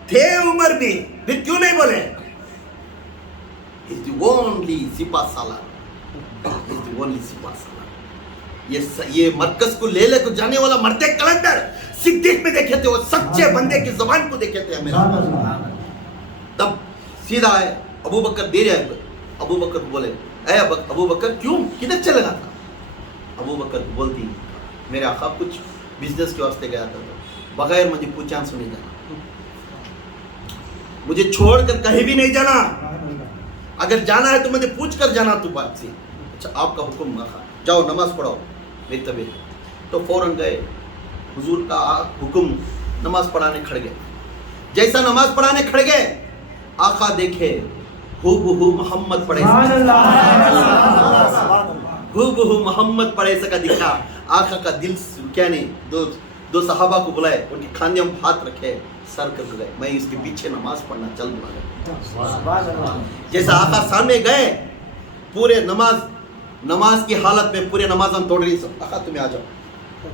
تھے عمر بھی، پھر کیوں نہیں بولے He's the only Sipah Salar. He's the only سپاہ سالار. یہ مرکز کو لے کو جانے والا مرد کلندر صدیق میں دیکھے تھے، وہ سچے بندے کی زبان کو دیکھے تھے میرا. تب سیدھا ہے ابو بکر دے رہے ہیں. ابو بکر بولے اے ابو بکر کیوں کدھر چلے گا تھا. ابو بکر بولتی میرے آقا کچھ بزنس کے واسطے گیا تھا، بغیر مجھے پوچھان سنے جانا، مجھے چھوڑ کر کہیں بھی نہیں جانا، اگر جانا ہے تو مجھے پوچھ کر جانا تو بات سے. اچھا آپ کا حکم آقا جاؤ نماز پڑھاؤ میری طبیعت. تو فوراً گئے، حضور کا حکم، نماز پڑھانے کھڑ گئے. جیسا نماز پڑھانے کھڑ گئے آقا دیکھے ہو بہو محمد پڑھے، ہو بہو محمد پڑھے سکا دکھا. آقا کا دل کیا نہیں، دو صحابہ کو بلائے، ان کی کھاندیوں میں ہاتھ رکھے، سر کر گئے میں اس کے پیچھے نماز پڑھنا چل دوں. جیسا آقا سامنے گئے پورے نماز کی حالت میں پورے نماز ہم توڑ رہی سب. آقا تمہیں آ جاؤ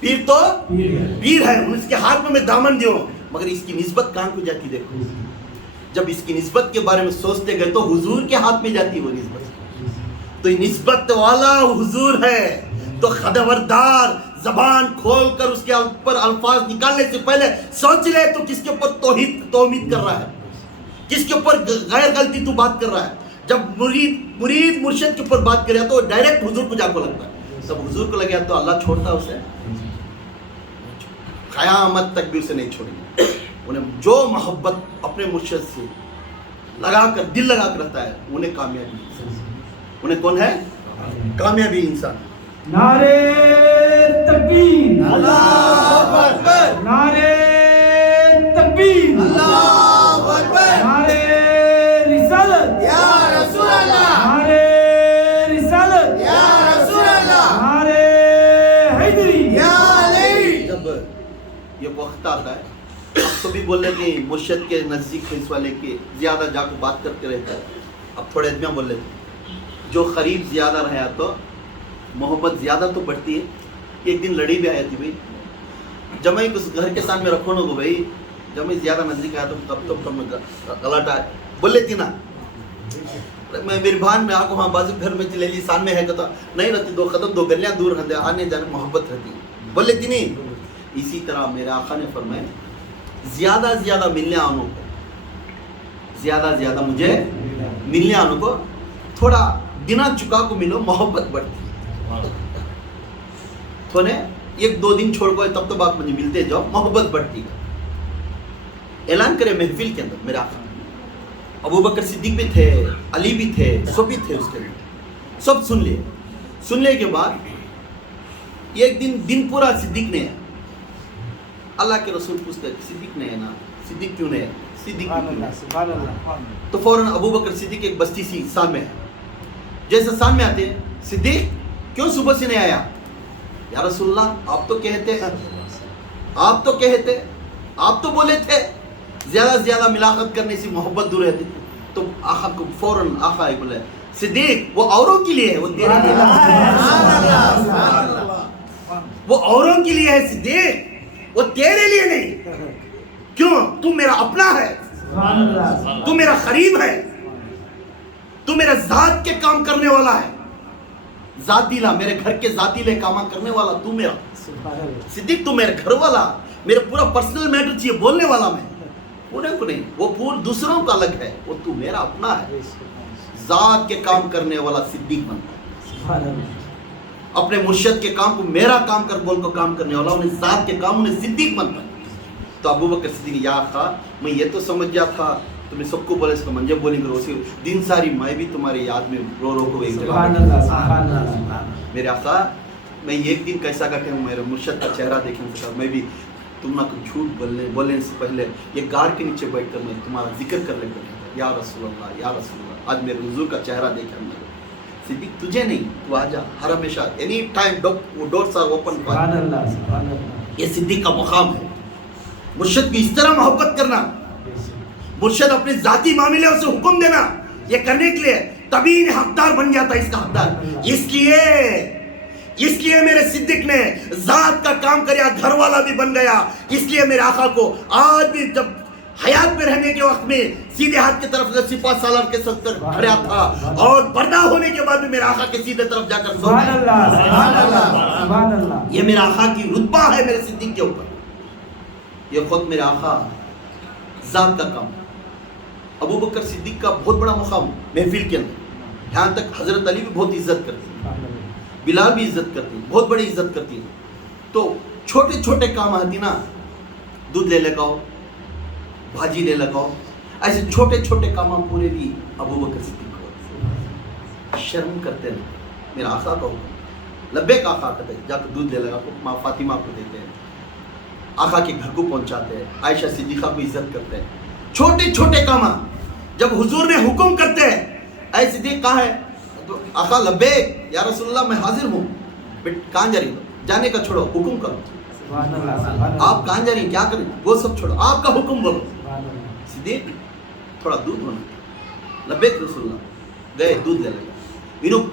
پیر تو پیر ہے۔ پیر ہے، اس کے ہاتھ میں دامن دیو، مگر اس کی نسبت کہاں کو جاتی دیکھو، جب اس کی نسبت کے بارے میں سوچتے گئے تو حضور کے ہاتھ میں جاتی وہ نسبت، تو یہ نسبت والا حضور ہے، تو خبردار زبان کھول کر اس کے اوپر الفاظ نکالنے سے پہلے سوچ لے تو کس کے اوپر توحید کر رہا ہے، کس کے اوپر غیر غلطی تو بات کر رہا ہے۔ جب مرید مرشد کے اوپر بات کرے تو ڈائریکٹ حضور کو جا کو لگتا ہے، جب حضور کو لگیا تو اللہ چھوڑتا اسے، قیامت تک بھی اسے نہیں چھوڑیں گے۔ انہیں جو محبت اپنے مرشد سے لگا کر دل لگا کر رہتا ہے انہیں کامیابی، انہیں کون ہے کامیابی انسان۔ نعرے تکبیر، اللہ اکبر، نعرے تکبیر، اللہ اکبر، نعرے رسالت، یا رسول اللہ، نعرے رسالت، یا رسول اللہ، نعرے حیدری، یا علی۔ جب یہ وقت آتا ہے اب تو بھی بول لیتے ہیں مرشد کے نزدیک ہے اس والے کے زیادہ جا کے بات کرتے رہتا ہے، اب تھوڑے ادمیاں بول لیتے ہیں، جو قریب زیادہ رہا تو محبت زیادہ تو بڑھتی ہے۔ ایک دن لڑی بھی آئی تھی بھائی، جب میں اس گھر کے سامنے رکھو نا بھائی، جب میں زیادہ نزدیک آیا تو تب میں غلط آئے بول لیتی نا، میں میری بہن میں آگو وہاں بازو گھر میں چلے لی سان میں ہے کہتا نہیں رہتی، دو قدم دو گلیاں دور رہتے، آنے جانے محبت رہتی بول لیتی نہیں۔ اسی طرح میرے آقا نے فرمایا زیادہ زیادہ ملنے آنوں کو، زیادہ زیادہ مجھے ملنے آنوں کو، تھوڑا دنا چکا کو ملو محبت بڑھتی، تو نے ایک دو دن چھوڑ کو تب تو بات مجھے ملتے جاؤ محبت بڑھتی۔ اعلان کرے محفل کے اندر میرا آقا، ابو بکر صدیق بھی تھے، علی بھی تھے، سب بھی تھے اس کے اندر، سب سننے کے بعد ایک دن پورا صدیق نے، اللہ کے رسول پوچھتے صدیق نے ہے نا، صدیق کیوں نہیں ہے، صدیق کیوں نہیں ہے؟ سبحان اللہ، تو فوراً ابو بکر صدیق ایک بستی سی سان میں ہے، جیسے سان میں آتے ہیں صدیق کیوں صبح سے نہیں آیا؟ یا رسول اللہ آپ تو بولے تھے زیادہ سے زیادہ ملاقات کرنے سے محبت دور رہتی، تو آقا کو فوراً آقا بولے صدیق وہ اوروں کے لیے ہے، وہ تیرے لیے نہیں۔ وہ اوروں کے لیے ہے صدیق، وہ تیرے لیے نہیں، کیوں؟ تو میرا اپنا ہے، سبحان اللہ، تو میرا قریب ہے، تو میرا ذات کے کام کرنے والا ہے، ذاتی لا میرے گھر کے ذاتی لے کام کرنے والا تو میرا سبحان اللہ، صدیق، تو میرے گھر والا، میرا پورا پرسنل میٹر چاہیے بولنے والا میں، پورے کو نہیں، وہ پور دوسروں کا الگ ہے، وہ تو میرا اپنا ہے، ذات کے کام کرنے والا صدیق بنتا ہے، سبحان اللہ، اپنے مرشد کے کام کو میرا کام کر بول کو کام کرنے والا، انہیں ذات کے کام انہیں صدیق بنتا ہے۔ تو ابو بکر صدیق یا آقا میں یہ تو سمجھ گیا تھا تمہیں سب کو بولے اس کو منجے بولیں گے اسی دن ساری میں بھی تمہاری یاد میں رو کو ایک جگہ سبحان اللہ، سبحان اللہ، میرے آقا میں ایک دن کیسا کرتے ہوں میرے مرشد کا چہرہ دیکھنے سے میں بھی تم نہ کچھ جھوٹ بولنے سے پہلے یہ گار کے نیچے بیٹھ کر میں تمہارا ذکر کر لیتا ہوں، یا رسول اللہ یا رسول اللہ، آج میرے حضور کا چہرہ دیکھا میں صدیق تجھے نہیں، تو آجا ہر ہمیشہ any time doors are open, سبحان اللہ، سبحان اللہ، یہ صدیق کا مقام ہے۔ مرشد کی اس طرح محبت کرنا، مرشد اپنے ذاتی معاملے سے حکم دینا، یہ کرنے کے لیے تبھی حقدار بن جاتا ہے اس کا حقدار۔ اس لیے میرے صدیق نے ذات کا کام کریا، گھر والا بھی بن گیا، اس لیے میرے آقا کو آج بھی جب حیات میں رہنے کے وقت میں سیدھے ہاتھ کی طرف سپاہ سالار کے ستر کھڑا تھا، اور پردہ ہونے کے بعد بھی میرے آقا کے سیدھے طرف جا کر سو سبحان گیا۔ اللہ، سبحان اللہ، سبحان اللہ، یہ میرے آقا کی رتبہ ہے میرے صدیق کے اوپر، یہ خود میرے آقا ذات کا کام۔ ابو بکر صدیق کا بہت بڑا مقام محفل کے اندر، یہاں تک حضرت علی بھی بہت عزت کرتے ہیں، بلال بھی عزت کرتی ہے، بہت بڑی عزت کرتی ہے۔ تو چھوٹے چھوٹے کام آتی نا، دودھ لے لگاؤ، بھاجی لے لگاؤ، ایسے چھوٹے چھوٹے کام پورے بھی ابو بکر صدیق کو شرم کرتے ہیں۔ میرا آقا کو لبیک آقا کہتے ہیں، جا کر دودھ لے لگا ماں فاطمہ کو دیتے ہیں، آقا کے گھر کو پہنچاتے ہیں، عائشہ صدیقہ کو عزت کرتے ہیں۔ چھوٹے چھوٹے کام جب حضور نے حکم کرتے ہیں، اے صدیق کہاں ہے؟ تو آقا لبیک یا رسول اللہ میں حاضر ہوں، کہاں جا رہی ہو؟ جانے کا چھوڑو، حکم کرو، سبحان اللہ، سبحان اللہ، آپ کہاں جا رہی ہیں، کیا کریں، وہ سب چھوڑو، آپ کا حکم بولو۔ سبحان اللہ، صدیق تھوڑا دودھ ہونا، لبیک رسول اللہ، گئے دودھ لے لگا، انہوں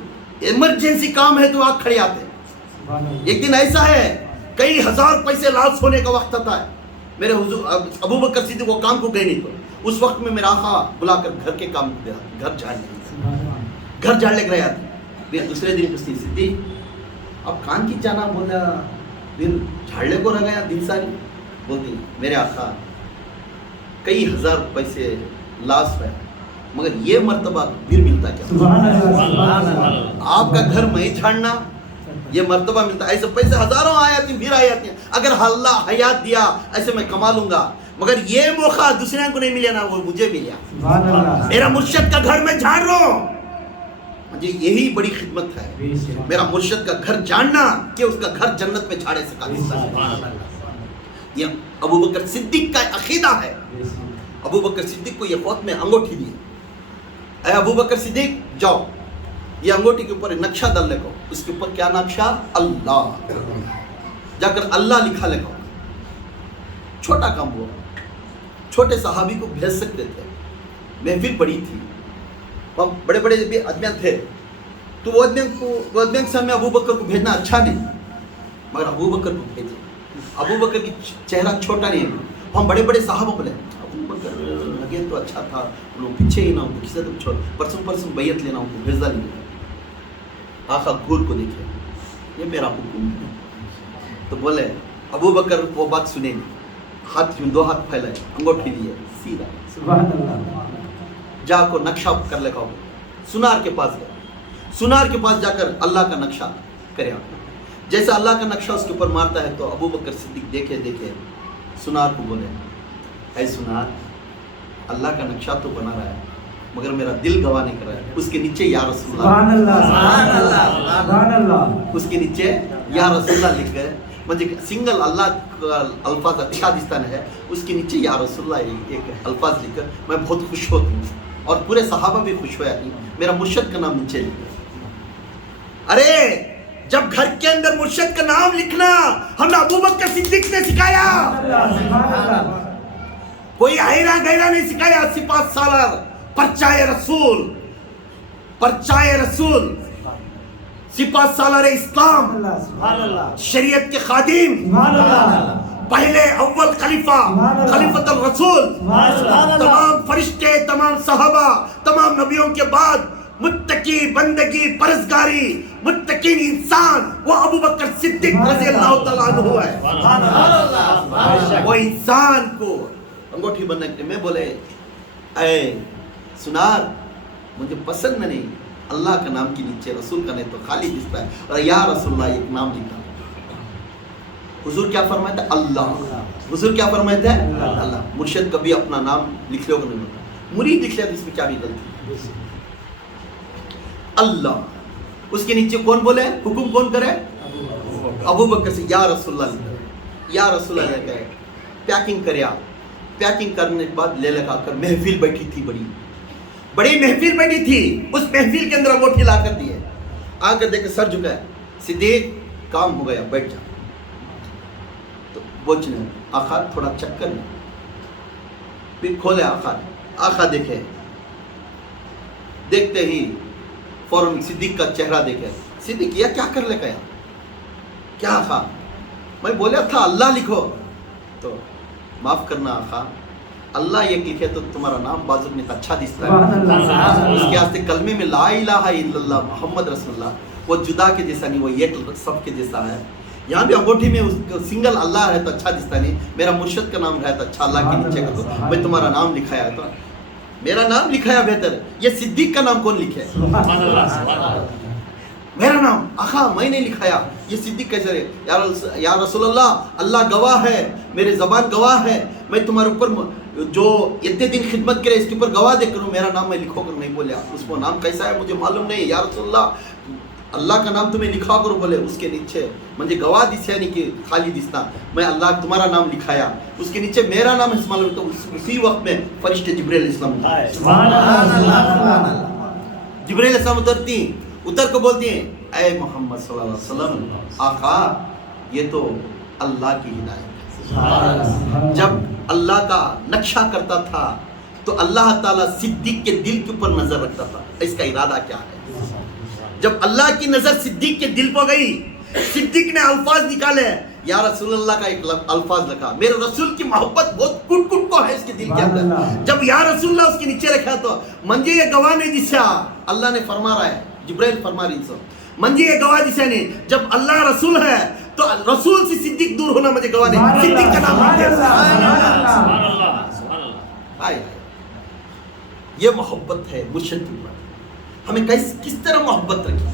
ایمرجنسی کام ہے تو آپ کھڑے آتے ہیں۔ سبحان اللہ، ایک دن ایسا ہے کئی ہزار پیسے لاس ہونے کا وقت آتا ہے. میرے حضور ابو بکر صدیق وہ کام کو گئے نہیں تو اس وقت میں میرا آقا بلا کر گھر کے کام دیا, گھر جھاڑنے کے رہا تھا. پھر دوسرے دن پوچھتی صدیق اب کان کی جانا, بولا پھر جھاڑنے کو رہ گیا دن ساری. بولتی میرے آقا کئی ہزار پیسے لاس ہے مگر یہ مرتبہ پھر ملتا کیا؟ آپ کا گھر میں جھاڑنا یہ مرتبہ ملتا. ایسے پیسے ہزاروں آ جاتے ہیں پھر آ جاتے ہیں. اگر اللہ حیات دیا ایسے میں کما لوں گا, مگر یہ موقع دوسرے کو نہیں ملے نا, وہ مجھے ملا. میرا مرشد کا گھر میں جھاڑ رہا ہوں, مجھے یہی بڑی خدمت ہے. میرا مرشد کا گھر جاننا کہ اس کا گھر جنت میں جھاڑے سکا. یہ ابو بکر صدیق کا عقیدہ ہے. ابو بکر صدیق کو یہ خود میں انگوٹھی دی, اے ابو بکر صدیق جاؤ یہ انگوٹھی کے اوپر نقشہ ڈال لکھو. اس کے اوپر کیا نقشہ؟ اللہ. جا کر اللہ لکھا لکھو. چھوٹا کام ہوا, چھوٹے صحابی کو بھیج سکتے تھے. محفل بڑی تھی, وہاں بڑے بڑے آدمی تھے, تو وہ آدمی کے سامنے ابو بکر کو بھیجنا اچھا نہیں, مگر ابو بکر کو بھیجے. ابو بکر کی چہرہ چھوٹا نہیں ہے. ہم بڑے بڑے صحابہ بولے ابو بکر لگے تو اچھا تھا, لوگ پیچھے ہی نہ ہوں, کسی سے تو پرسوں بیعت لینا ہوں, بھیجا نہیں. آقا گھور کو دیکھے, یہ میرا حکم ہے. تو بولے ابو بکر وہ بات سنے نہیں, ہاتھ دو ہاتھ پھیلائے, انگوٹھی دیے, سیدھا سبحان اللہ. جا کو نقشہ کر لے کھاؤ. سنار کے پاس گیا, سنار کے پاس جا کر اللہ کا نقشہ کرے. جیسے اللہ کا نقشہ اس کے اوپر مارتا ہے تو ابو بکر صدیق دیکھے سنار کو بولے اے سنار, اللہ کا نقشہ تو بنا رہا ہے مگر میرا دل گواہ نہیں کر رہا ہے. اس کے نیچے یا رسول سبحان اللہ, اللہ, سبحان اللہ, سبحان اللہ. اس کے نیچے یا رسول اللہ لکھ گئے. مجھے سنگل اللہ کا الفاظ اچھا دستا ہے, اس کے نیچے یا رسول اللہ ایک الفاظ لکھ کر میں بہت خوش ہوتی ہوں, اور پورے صحابہ بھی خوش ہوئے ہیں. میرا مرشد کا نام نیچے لکھ گیا. ارے جب گھر کے اندر مرشد کا نام لکھنا ہمیں ابو بکر صدیق نے سکھایا, سبحان اللہ. کوئی آئرہ غیرہ نہیں سکھایا. سپاہ سالار پرچائے رسول, پرچائے رسول, سپاہ سالار اسلام, سبحان اللہ, شریعت کے خادم, سبحان اللہ, پہلے اول خلیفہ, خلیفۃ الرسول, تمام فرشتے, تمام صحابہ, تمام نبیوں کے بعد متقی, بندگی, پرہیزگاری, متقین انسان وہ ابو بکر صدیق رضی اللہ تعالیٰ عنہ ہے. وہ انسان کو انگوٹھی بننے کے میں بولے اے سنار مجھے پسند نہیں, اللہ کا نام کے نیچے رسول کا نہیں تو خالی دستا ہے, اور یا رسول اللہ ایک نام لکھا. حضور کیا فرماتے ہیں؟ اللہ. حضور کیا فرماتے ہیں؟ اللہ. مرشد کبھی اپنا نام لکھ لو کہ نہیں ہوتا, مرید لکھ لیا, اس میں کیا بھی غلطی؟ اللہ. اس کے نیچے کون بولے, حکم کون کرے؟ ابو بکر سے یا رسول اللہ لکھا, یا رسول اللہ لکھا. پیکنگ کریا, پیکنگ کرنے کے بعد لے لگا کر محفل بیٹھی تھی, بڑی محفل بیٹھی تھی. اس محفل کے اندر انگوٹھی لا کر دیے, آ کر دیکھ سر جھکایا, صدیق کام ہو گیا, بیٹھ جا. تو بوچھنے آقا تھوڑا چکر لے, پھر کھولے آقا دیکھے, دیکھتے ہی فوراً صدیق کا چہرہ دیکھے. صدیق یہ کیا کر لے گیا, کیا آقا؟ میں بولیا تھا اللہ لکھو. تو معاف کرنا آقا, اللہ ایک لکھے تو تمہارا نام بازو میں اچھا دستا ہے. اس کے واسطے کلمے میں لا الہ الا اللہ محمد رسول اللہ وہ جدا کے جیسا نہیں, وہ ایک سب کے جیسا ہے. یہاں بھی انگوٹھی میں سنگل اللہ ہے تو اچھا دستا نہیں, میرا مرشد کا نام ہے تو اچھا اللہ کے نیچے کر دو. میں تمہارا نام لکھایا تو میرا نام لکھایا بہتر, یہ صدیق کا نام کون لکھے؟ میرا نام آقا میں نے لکھایا, یہ صدیق کیسے رہے؟ یا رسول اللہ, اللہ گواہ ہے, میرے زبان گواہ ہے, میں تمہارے اوپر جو اتنے دن خدمت کرے اس کے اوپر گواہ دے کروں, میرا نام میں لکھو کر نہیں بولیا. اس کو نام کیسا ہے مجھے معلوم نہیں, یا رسول اللہ اللہ کا نام تمہیں لکھا کرو. بولے اس کے نیچے مجھے گواہ دس ہے نہیں کہ خالی دستا, میں اللہ تمہارا نام لکھایا. اس کے نیچے میرا نام ہے معلوم. تو اسی وقت میں فرشتے جبریل علیہ السلام, جبریل علیہ السلام اتر کو بولتی ہیں اے محمد صلی اللہ علیہ وسلم, آقا یہ تو اللہ کی ہدایت ہے. جب اللہ کا نقشہ کرتا تھا تو اللہ تعالیٰ صدیق کے دل کے اوپر نظر رکھتا تھا, اس کا ارادہ کیا ہے. جب اللہ کی نظر صدیق کے دل پر گئی, صدیق نے الفاظ نکالے یا رسول اللہ کا ایک الفاظ لکھا, میرے رسول کی محبت بہت کٹ کٹ کو ہے اس کے دل کے اندر. جب یا رسول اللہ اس کے نیچے رکھا تو منجے یہ گواہ نے جس سے اللہ نے فرما رہا ہے, جبرائیل فرما رہی سو منجے یہ گواہ جسے نے, جب اللہ رسول ہے تو رسول سے صدیق دور ہونا مجھے گواہ نہیں, صدیق کا نام لکھ دیا. یہ محبت ہے مرشد کی اوپر. ہمیں کس طرح محبت رکھی,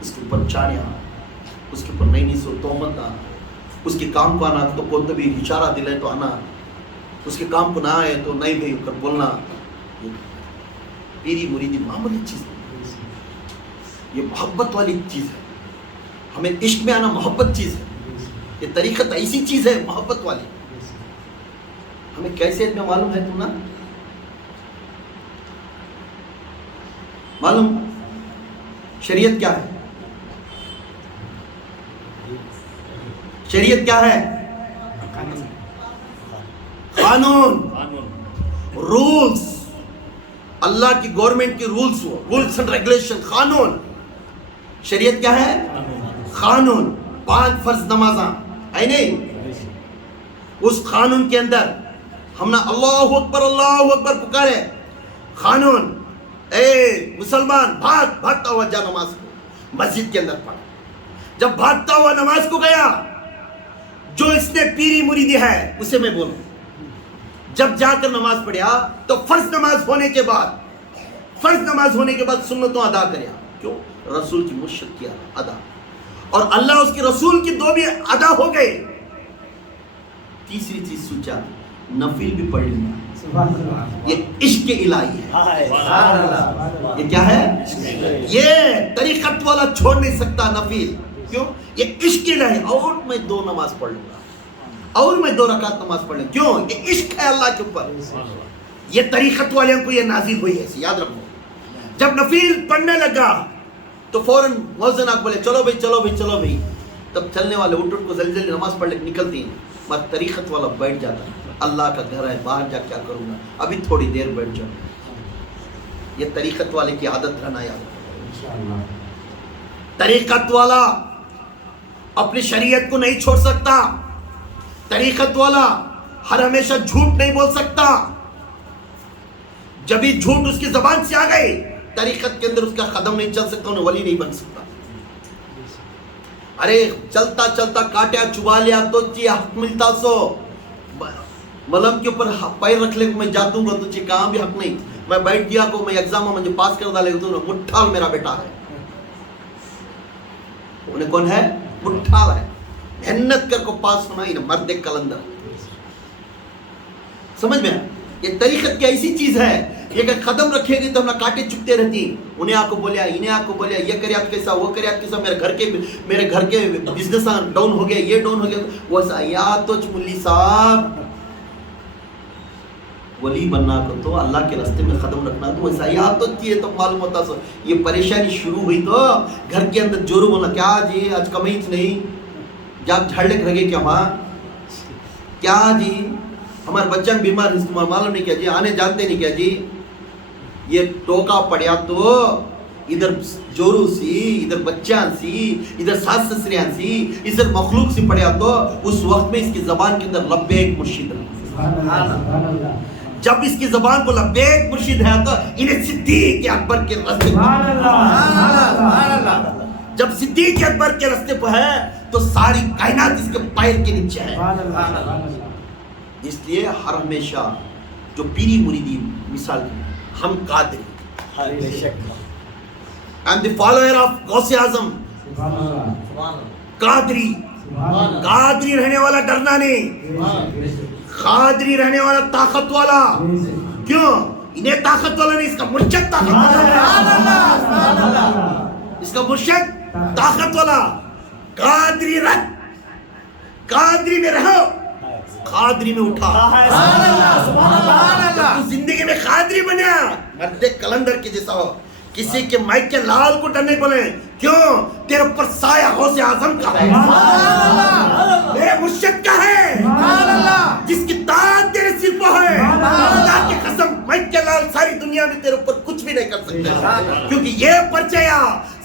اس کے اوپر چاڑیاں, اس کے اوپر نئی سو تومت, اس کے کام کو آنا تو کوئی بھی اشارہ دلے تو آنا, اس کے کام کو نہ آئے تو نہیں بھی کر بولنا. پیری مریدی معمولی چیز ہے, یہ محبت والی چیز ہے. ہمیں عشق میں آنا محبت چیز ہے. یہ طریقت ایسی چیز ہے محبت والی. ہمیں کیسے میں معلوم ہے تم نا معلوم شریعت کیا ہے؟ شریعت کیا ہے؟ قانون, رولز, اللہ کی گورنمنٹ کی رولز اینڈ ریگولیشن, قانون. شریعت کیا ہے؟ قانون. 5 فرض نمازاں ہے نہیں, اس قانون کے اندر ہم نے اللہ اکبر پکارے. قانون, اے مسلمان بھاگتا ہوا جا نماز کو مسجد کے اندر پڑھا. جب بھاگتا ہوا نماز کو گیا, جو اس نے پیری مریدی ہے اسے میں بولوں, جب جا کر نماز پڑھیا تو فرض نماز ہونے کے بعد سنتوں ادا کریا. کیوں؟ رسول کی مرشد کیا ادا, اور اللہ اس کے رسول کی 2 بھی ادا ہو گئے. تیسری چیز سوچا نفل بھی پڑھ لیا. یہ عشق الہی ہے. یہ کیا ہے؟ یہ طریقت والا چھوڑ نہیں سکتا نفل. کیوں؟ یہ عشق الہی. اور میں 2 نماز پڑھ لوں گا, اور میں 2 رکعت نماز پڑھ لوں. کیوں؟ یہ عشق ہے اللہ کے اوپر. یہ طریقت والوں کو یہ نازل ہوئی ہے, یاد رکھو. جب نفل پڑھنے لگا تو فوراً مؤذن آ بولے چلو بھائی. تب چلنے والے اٹھ کو جلدی نماز پڑھ لے نکلتی ہیں. مگر طریقت والا بیٹھ جاتا ہے, اللہ کا گھر ہے, باہر جا کیا کروں گا, ابھی تھوڑی دیر بیٹھ جاؤں. یہ طریقت والے کی عادت رہنا یاد. طریقت والا اپنی شریعت کو نہیں چھوڑ سکتا. طریقت والا ہر ہمیشہ جھوٹ نہیں بول سکتا. جب ہی جھوٹ اس کی زبان سے آ گئی, طریقت کے اندر اس کا قدم نہیں چل سکتا, انہیں ولی نہیں بن سکتا. ارے چلتا کاٹیا چبا لیا تو چی حق ملتا سو, ملم کے اوپر پیر رکھ لے کو میں جاتا ہوں گا تو چی کہاں بھی حق نہیں. میں بیٹھ گیا کو میں ایگزام میں مجھے پاس کر ڈالے تو مٹھال میرا بیٹا ہے. انہیں کون ہے؟ مٹھال ہے. محنت کر کو پاس ہونا انہیں مرد کلندر. سمجھ میں؟ یہ طریقت کی ایسی چیز ہے, یہ کہ قدم رکھے گی تو ہم کاٹے چپتے رہتی. انہیں آ کو بولیا, انہیں آ کو بولیا, یہ کریات کیسا, وہ کریات کیسا, میرے گھر کے بزنس ڈاؤن ہو گیا, یہ ڈاؤن ہو گیا. ویسا یا تو ملی صاحب ولی بننا کو تو اللہ کے راستے میں قدم رکھنا تو ویسا یا تو چیئے تو معلوم ہوتا سو. یہ پریشانی شروع ہوئی تو گھر کے اندر جورو بولنا, کیا جی آج کمیچ نہیں, جب جھڑنے رہے کیا ماں, کیا جی ہمارے بچہ بیمار معلوم نہیں کیا جی, آنے جانتے نہیں کیا جی. یہ ٹوکا پڑیا تو ادھر جورو سی, ادھر بچیاں سی, ادھر ساس سسریاں سی, ادھر مخلوق سی پڑیا تو اس وقت میں اس کی زبان کے اندر لبیک مرشد رہا. جب اس کی زبان کو لبیک مرشد ہے تو انہیں صدیق اکبر کے راستے جب صدیق اکبر کے راستے پہ ہے تو ساری کائنات اس کے پیر کے نیچے ہے. اس لیے ہر ہمیشہ جو پیری مریدی مثال کی, ہم Qadri, I'm the follower of غوث اعظم, قادری. قادری رہنے والا ڈرنا نہیں, قادری رہنے والا طاقت والا. کیوں؟ انہیں طاقت والا نہیں, اس کا مرشد طاقت والا, اس کا مرشد طاقت والا. قادری رکھ, قادری میں رہو, قادری میں اٹھا. تو زندگی میں قادری بنیا, مرد کلندر کے جیسا ہو, کسی کے مائک کے لال کو ڈرنے بولے. کیوں؟ تیرے اوپر سایہ غوث اعظم کا ہے, میرے مرشد کا ہے, جس کی طاقت تیرے سر پہ ہے. خدا کی قسم مائک کے لال ساری دنیا میں تیرے اوپر کچھ بھی نہیں کر سکتے, کیونکہ یہ پرچیا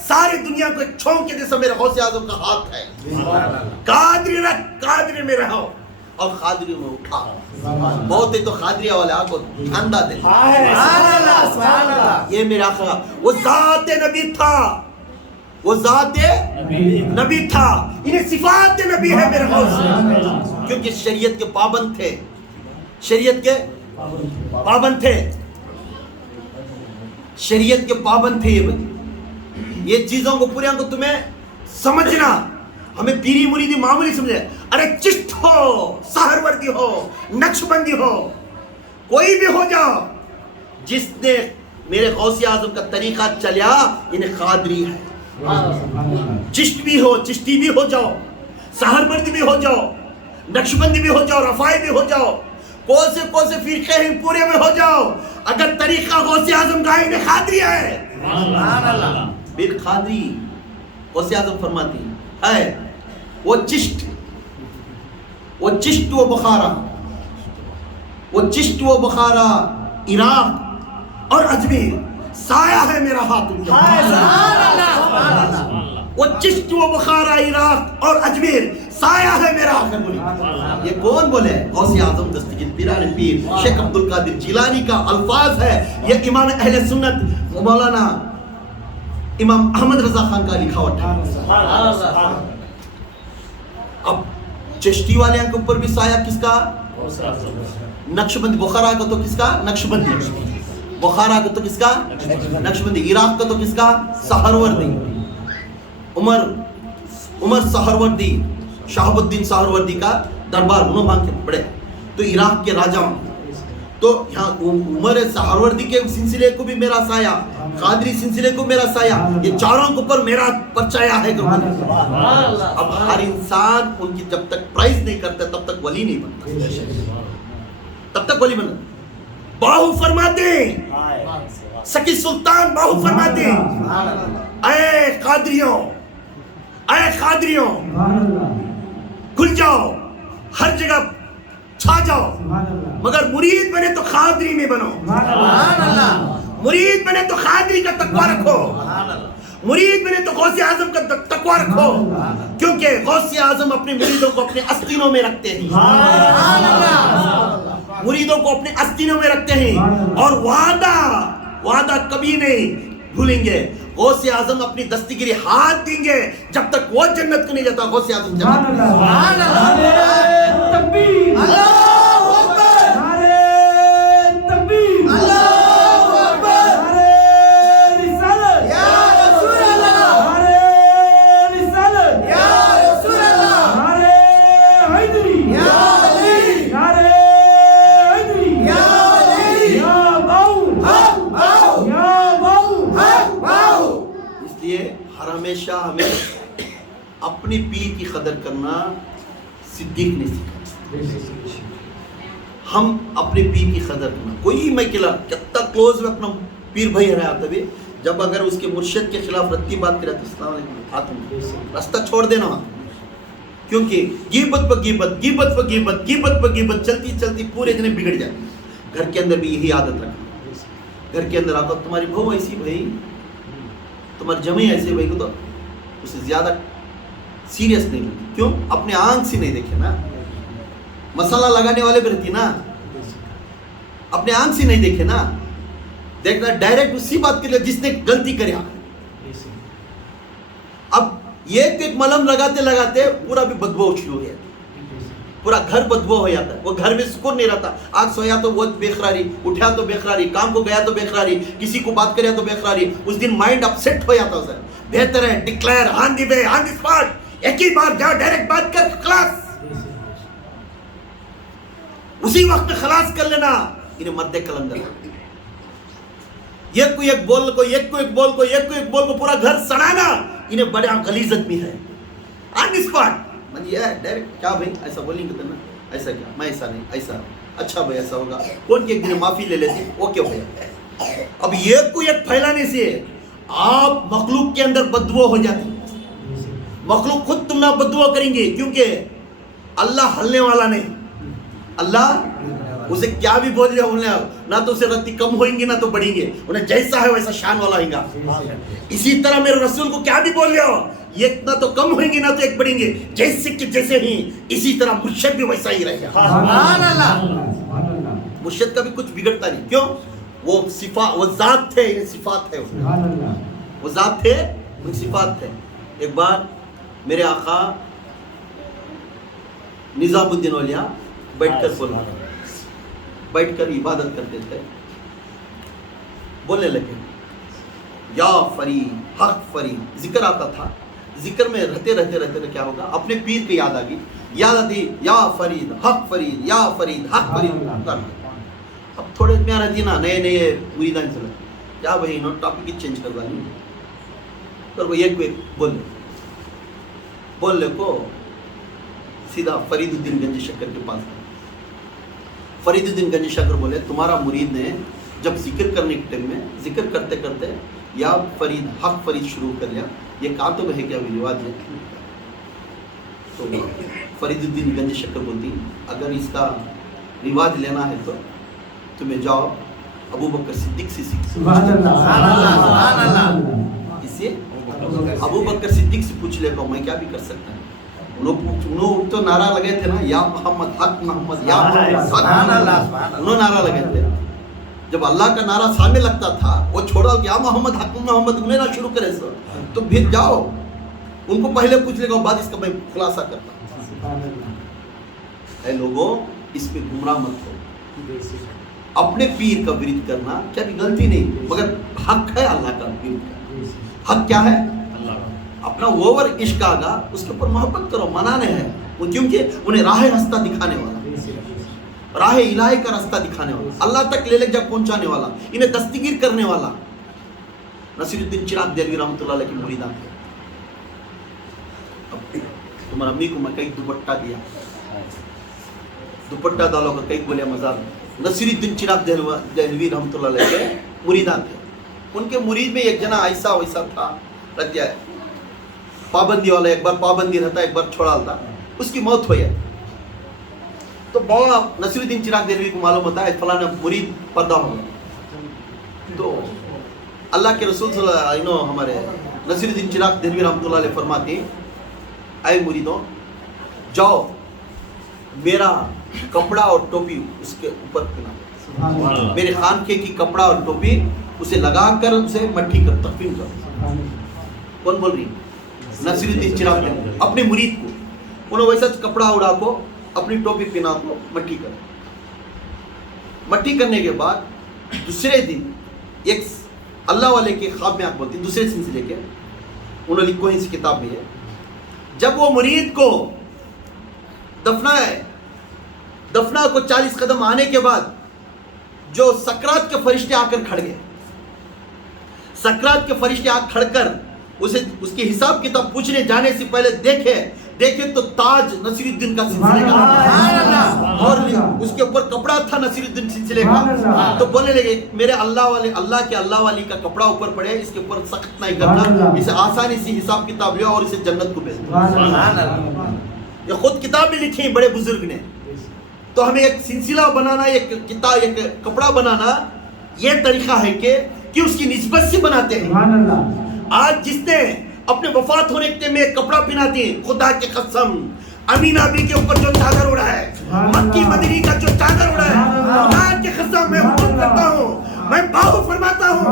ساری دنیا کو ایک چھونک کے جیسا میرے غوث اعظم کا ہاتھ ہے. قادری رکھ، قادری میں رہو اور قادری میں اٹھا. بہت ہی تو قادریہ والے آپ کو ٹھنڈا دے. سبحان اللہ سبحان اللہ. یہ میرا آخر وہ ذات نبی تھا، وہ ذات نبی تھا. انہیں صفات نبی ہے میرے غوث، کیونکہ شریعت کے پابند تھے، شریعت کے پابند تھے، شریعت کے پابند تھے. یہ چیزوں کو پورے کو تمہیں سمجھنا. ہمیں پیری مریدی معمولی سمجھے. ارے چشت ہو، سہروردی ہو، نقشبندی ہو، کوئی بھی ہو جاؤ، جس نے میرے غوث اعظم کا طریقہ چلیا انہیں قادری ہے. چشت بھی ہو، چشتی بھی ہو جاؤ، سہروردی بھی ہو جاؤ، نقشبندی بھی ہو جاؤ، رفائی بھی ہو جاؤ، کون سے فرقے ہیں پورے میں ہو جاؤ، اگر طریقہ غوث اعظم کا انہیں قادری ہے. سبحان اللہ. پھر قادری غوث اعظم فرماتی ہے وہ چشت و بخارا، وہ چشت و بخارا، عراق اور اجمیر سایہ ہے میرا ہاتھ ان کے. سبحان اللہ سبحان اللہ. وہ چشت و بخارا، عراق اور اجمیر سایہ ہے میرا ہاتھ. یہ کون بولے؟ غوث اعظم دستگیر پیران پیر شیخ عبد القادر جیلانی کا الفاظ ہے. یہ امام اہل سنت مولانا امام احمد رضا خان کا لکھا ہوا ہے. اب چشتی والے کے اوپر بھی سایہ کس کا؟ نقشبندی. بخارا کا تو کس کا؟ نقشبندی. بخارا کا تو کس کا؟ نقشبندی. عراق کا تو کس کا؟ سہروردی. عمر سہروردی، شہاب الدین سہروردی کا دربار انہوں مانگ کے پڑے تو عراق کے راجہ. تو یہاں عمر سہروردی کے سلسلے کو بھی میرا سایہ، قادری سلسلے کو میرا سایہ، یہ چاروں کے اوپر میرا پرچایا ہے. اب ہر انسان ان کی جب تک پرائز نہیں کرتا تب تک ولی نہیں بنتا، تب تک ولی بنتا. باہو فرماتے ہیں، سکی سلطان باہو فرماتے ہیں، اے قادریوں، اے قادریوں کھل جاؤ، ہر جگہ چھا جاؤ، مگر مرید بنے تو قادری میں بنو. مرید بنے تو قادری کا تقوی رکھو، مرید بنے تو غوث اعظم کا تقوی رکھو، کیونکہ غوث اعظم اپنے مریدوں کو اپنے آستینوں میں رکھتے ہیں، مریدوں کو اپنے آستینوں میں رکھتے ہیں. اور وعدہ کبھی نہیں بھولیں گے. غوث اعظم اپنی دستگیری ہاتھ دیں گے جب تک وہ جنت کو نہیں جاتا. غوث اعظم جنت. ہمیشہ ہمیں اپنی پیر کی قدر کرنا صدیق نے سکھایا. ہم اپنے پیر کی قدر کرنا. کوئی میں کتنا کلوز میں اپنا پیر بھائی رہا تبھی جب اگر اس کے مرشد کے خلاف رتی بات کرے تو السلام علیکم آتم راستہ چھوڑ دینا. کیونکہ غیبت پہ غیبت، غیبت پہ غیبت، غیبت پہ غیبت چلتی چلتی پورے جنے بگڑ جاتے. گھر کے اندر بھی یہی عادت رکھنا. گھر کے اندر آپ تمہاری بہو ایسی بھائی، تمہاری جمعی ایسے بھائی کو تو اسے زیادہ سیریس نہیں ہوتی. کیوں؟ اپنے آنکھ سے نہیں دیکھے نا. مسئلہ لگانے والے بھی رہتی نا، اپنے آنکھ سے نہیں دیکھے نا. دیکھنا ڈائریکٹ اسی بات کے لیے جس نے غلطی کریا. اب ایک ملم لگاتے لگاتے پورا بھی بدبو شروع ہو جاتا، پورا گھر بدبو ہو جاتا ہے. وہ گھر میں سکون نہیں رہتا. آگ سویا تو وہ بے قراری، اٹھا تو بے قراری، کام کو گیا تو بے قراری، کسی کو بات کریا تو بے قراری. اس دن مائنڈ اپسیٹ ہو جاتا ہے. بہتر ہے ڈکلیئر آن دی وے، آن دی اسپاٹ، ایک ہی بار جا ڈائریکٹ بات کر خلاص، اسی وقت خلاص کر لینا. انہیں مرد کلندر ایک کو ایک بول کو، ایک کو ایک بول کو، ایک کو ایک بول کو پورا گھر سڑانا. انہیں بڑے غلیظت بھی ہے. آن دی اسپاٹ ڈائریکٹ کیا بھائی ایسا بولیں گے تو نا، ایسا کیا، میں ایسا نہیں، ایسا اچھا بھائی ایسا ہوگا. کون کی ایک دن معافی لے لیتے، اوکے ہو جاتا. اب ایک کو ایک پھیلانے سے آپ مخلوق کے اندر بددعا ہو جاتی. مخلوق خود تم نہ بددعا کریں گے، کیونکہ اللہ ہلنے والا نہیں، اللہ اسے کیا بھی بول لیا انہیں نہ تو اسے رتی کم ہوئیں گی نہ تو بڑھیں گے, انہیں جیسا ہے ویسا شان والا ہوگا. اسی طرح میرے رسول کو کیا بھی بول لیا ہو, یہ نہ تو کم ہوئیں گے نہ تو ایک بڑھیں گے, جیسے کہ جیسے ہی اسی طرح مرشد بھی ویسا ہی رہے گا. سبحان اللہ. مرشد کا بھی کچھ بگڑتا نہیں, کیوں؟ وہ صفات, وہ ذات تھے, یہ صفات ہے, وہ ذات تھے, وہ صفات تھے. ایک بار میرے آقا نظام الدین اولیاء بیٹھ کر بولا, بیٹھ کر عبادت کرتے تھے, بولنے لگے یا فرید حق فرید, ذکر آتا تھا, ذکر میں رہتے رہتے کیا ہوگا, اپنے پیر کی یاد آ گئی, یاد آتی یا فرید حق فرید, یا فرید حق فرید. اب تھوڑے میں رہتی نا نئے نئے مریدان چلے, کیا بھائی انہوں نے ٹاپک ہی چینج کر دیں, پر وہ ایک بولنے کو سیدھا فرید الدین گنج شکر کے پاس. فرید الدین گنج شکر بولے تمہارا مرید نے جب ذکر کرنے کے ٹائم میں ذکر کرتے کرتے یا فرید حق فرید شروع کر لیا, یہ کاتب ہے کیا رواج ہے؟ تو فرید الدین گنج شکر بولتی اگر اس کا رواج لینا ہے تو تمہیں جاؤ ابو بکر صدیق سے سیکھ. سبحان اللہ. اسے ابو بکر صدیق سے پوچھ لے گا, میں کیا بھی کر سکتا ہوں. انہوں تو نعرہ لگے تھے نا, یا محمد حق محمد, یا محمد حق, انہوں نعرہ لگے تھے. جب اللہ کا نعرہ سامنے لگتا تھا وہ چھوڑا کہ یا محمد حق محمد انہیں نہ شروع کرے سر, تو پھر جاؤ ان کو پہلے پوچھ لے گا, بعد اس کا میں خلاصہ کرتا. اے لوگوں اس پہ گمراہ مت ہو. اپنے پیر کا ورد کرنا کیا بھی غلطی نہیں, مگر حق ہے اللہ کا ورد کا. حق کیا ہے؟ اپنا اوور عشق آگا اس کے اوپر محبت کرو, منانے ہیں وہ, کیونکہ انہیں راہ راستہ دکھانے والا, راہ الہی کا راستہ دکھانے والا, اللہ تک لے جا پہنچانے والا, انہیں دستگیر کرنے والا. نصیر الدین چراغ دہلوی رحمۃ اللہ علیہ کے مریدان تھے. اب تمہاری امی کو میں کئی دوپٹہ دیا, دوپٹہ ڈالو کا کئی بولے مزار. نصیر الدین چراغ دہلوی رحمۃ اللہ علیہ کے مریدان تھے. ان کے مرید میں ایک جنا ایسا ویسا تھا, رکھ جائے پابندی والا, ایک بار پابندی رہتا ایک بار چھوڑا ہوتا, اس کی موت ہوئی ہے. تو بابا نصیر الدین چراغ دہلوی کو معلوم ہوتا ہے فلاں مرید پردہ ہو گیا. تو اللہ کے رسول صلی اللہ علیہ وسلم ہمارے نصیر الدین چراغ دہلوی رحمۃ اللہ علیہ فرماتے ہیں اے مریدوں جاؤ میرا کپڑا اور ٹوپی اس کے اوپر پہنا, میرے خانقاہ کی کپڑا اور ٹوپی اسے لگا کر اسے مٹھی کر تقسیم کرو. کون بول رہی؟ نصیر الدین چراغ اپنے مرید کو, انہوں ویسا کپڑا اڑا کو اپنی ٹوپی پہنا کو مٹھی کر. مٹھی کرنے کے بعد دوسرے دن ایک اللہ والے کے خواب میں آپ بولتے ہیں دوسرے سلسلے کے, انہوں نے لکھو اس کتاب میں ہے, جب وہ مرید کو دفنا کو 40 قدم آنے کے بعد جو سکرات کے فرشتے آ کر کھڑ گئے, سکرات کے فرشتے آ کھڑ کر اسے اس کے حساب کتاب پوچھنے جانے سے پہلے دیکھے تو تاج نصیر الدین کا سلسلے کا اور اس کے اوپر کپڑا تھا نصیر الدین سلسلے کا. تو بولنے لگے میرے اللہ کے اللہ والی کا کپڑا اوپر پڑے, اس کے اوپر سخت نہیں کرنا, اسے آسانی سے حساب کتاب لیا اور اسے جنت کو بھیج دیا. یہ خود کتاب بھی لکھی بڑے بزرگ نے. تو ہمیں ایک سلسلہ بنانا, ایک کتاب, ایک کپڑا بنانا, یہ طریقہ ہے کہ اس کی نسبت سے بناتے ہیں. آج جس نے اپنے وفات ہونے کے میں کپڑا پہناتے ہیں, خدا کے قسم امینہ بی کے اوپر جو چادر اڑا ہے, مکی مدنی کا جو چادر اڑا ہے, خدا کے قسم میں حکم کرتا ہوں, میں باہو فرماتا ہوں,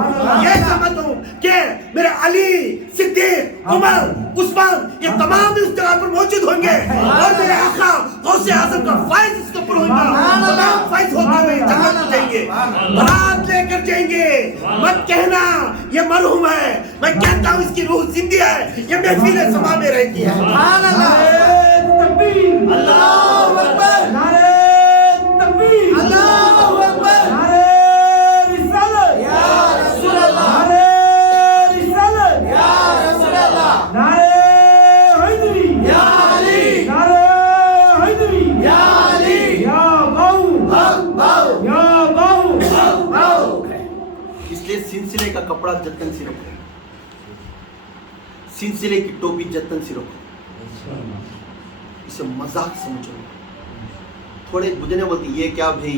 یہ سمجھتا ہوں کہ میرے علی, صدیق, عمر, عثمان یہ تمام اس جگہ پر موجود ہوں گے, اور میرے آقا غوث اعظم کا فائز اس کے اوپر ہوگا. تمام فائز ہوتے ہوئے جنت میں جائیں گے, برات لے کر جائیں گے. مت کہنا یہ مرحوم ہے, میں کہتا ہوں اس کی روح زندہ ہے, یہ محفل سما میں رہتی ہے. سبحان اللہ. تکبیر. اللہ اکبر. نعرہ تکبیر. اللہ اکبر. نعرہ رسالت. یا رسول اللہ. نعرہ رسالت. یا رسول اللہ. نعرہ حیدری. یا علی. نعرہ حیدری. یا علی. یا باؤ. حق باؤ. یا باؤ. حق باؤ. اس لیے سلسلے کا کپڑا جتن سے رکھو, سلسلے کی ٹوپی جتن سے رکھو, اسے مذاق سمجھو. تھوڑے بجنے بولتی یہ کیا بھائی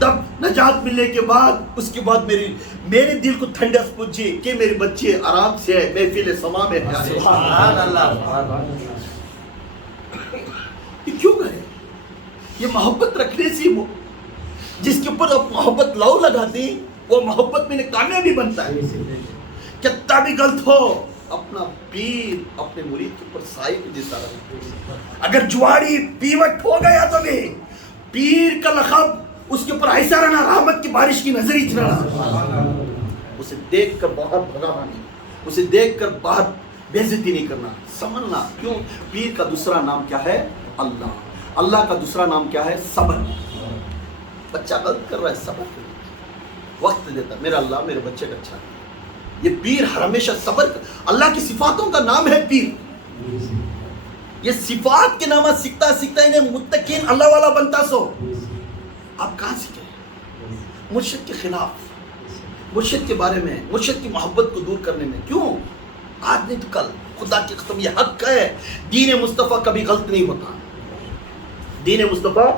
تب نجات ملنے کے بعد اس کے بعد میرے دل کو ٹھنڈک پہنچی کہ میرے بچے آرام سے ہے، محفل سما میں ہے۔ سبحان اللہ، یہ کیوں گئے؟ یہ محبت رکھنے سے جس کے اوپر آپ محبت لو لگاتی وہ محبت میں کامیابی بنتا ہے۔ کتنا بھی غلط ہو اپنا پیر اپنے مرید کے اوپر سائے کے جیسا رہے۔ اگر جواری پیوٹ ہو گیا تو بھی پیر کا لقب اس کے اوپر ایسا رہنا، رحمت کی بارش کی نظر ہی رہنا، اسے دیکھ کر باہر بھگانا نہیں، اسے دیکھ کر باہر بےعزتی نہیں کرنا، سمجھنا۔ کیوں؟ پیر کا دوسرا نام کیا ہے؟ اللہ۔ اللہ کا دوسرا نام کیا ہے؟ صبر۔ بچہ غلط کر رہا ہے، صبر کرے، وقت دیتا ہے، میرا اللہ میرے بچے کا اچھا ہے۔ یہ پیر ہمیشہ صبر اللہ کی صفاتوں کا نام ہے پیر۔ یہ صفات کے نام سیکھتا سیکھتا انہیں متقین اللہ والا بنتا سو۔ آپ کہاں سیکھیں؟ مرشد کے خلاف، مرشد کے بارے میں، مرشد کی محبت کو دور کرنے میں۔ کیوں؟ آج نہیں تو کل، خدا کی قسم یہ حق ہے، دین مصطفیٰ کبھی غلط نہیں ہوتا، دین مصطفیٰ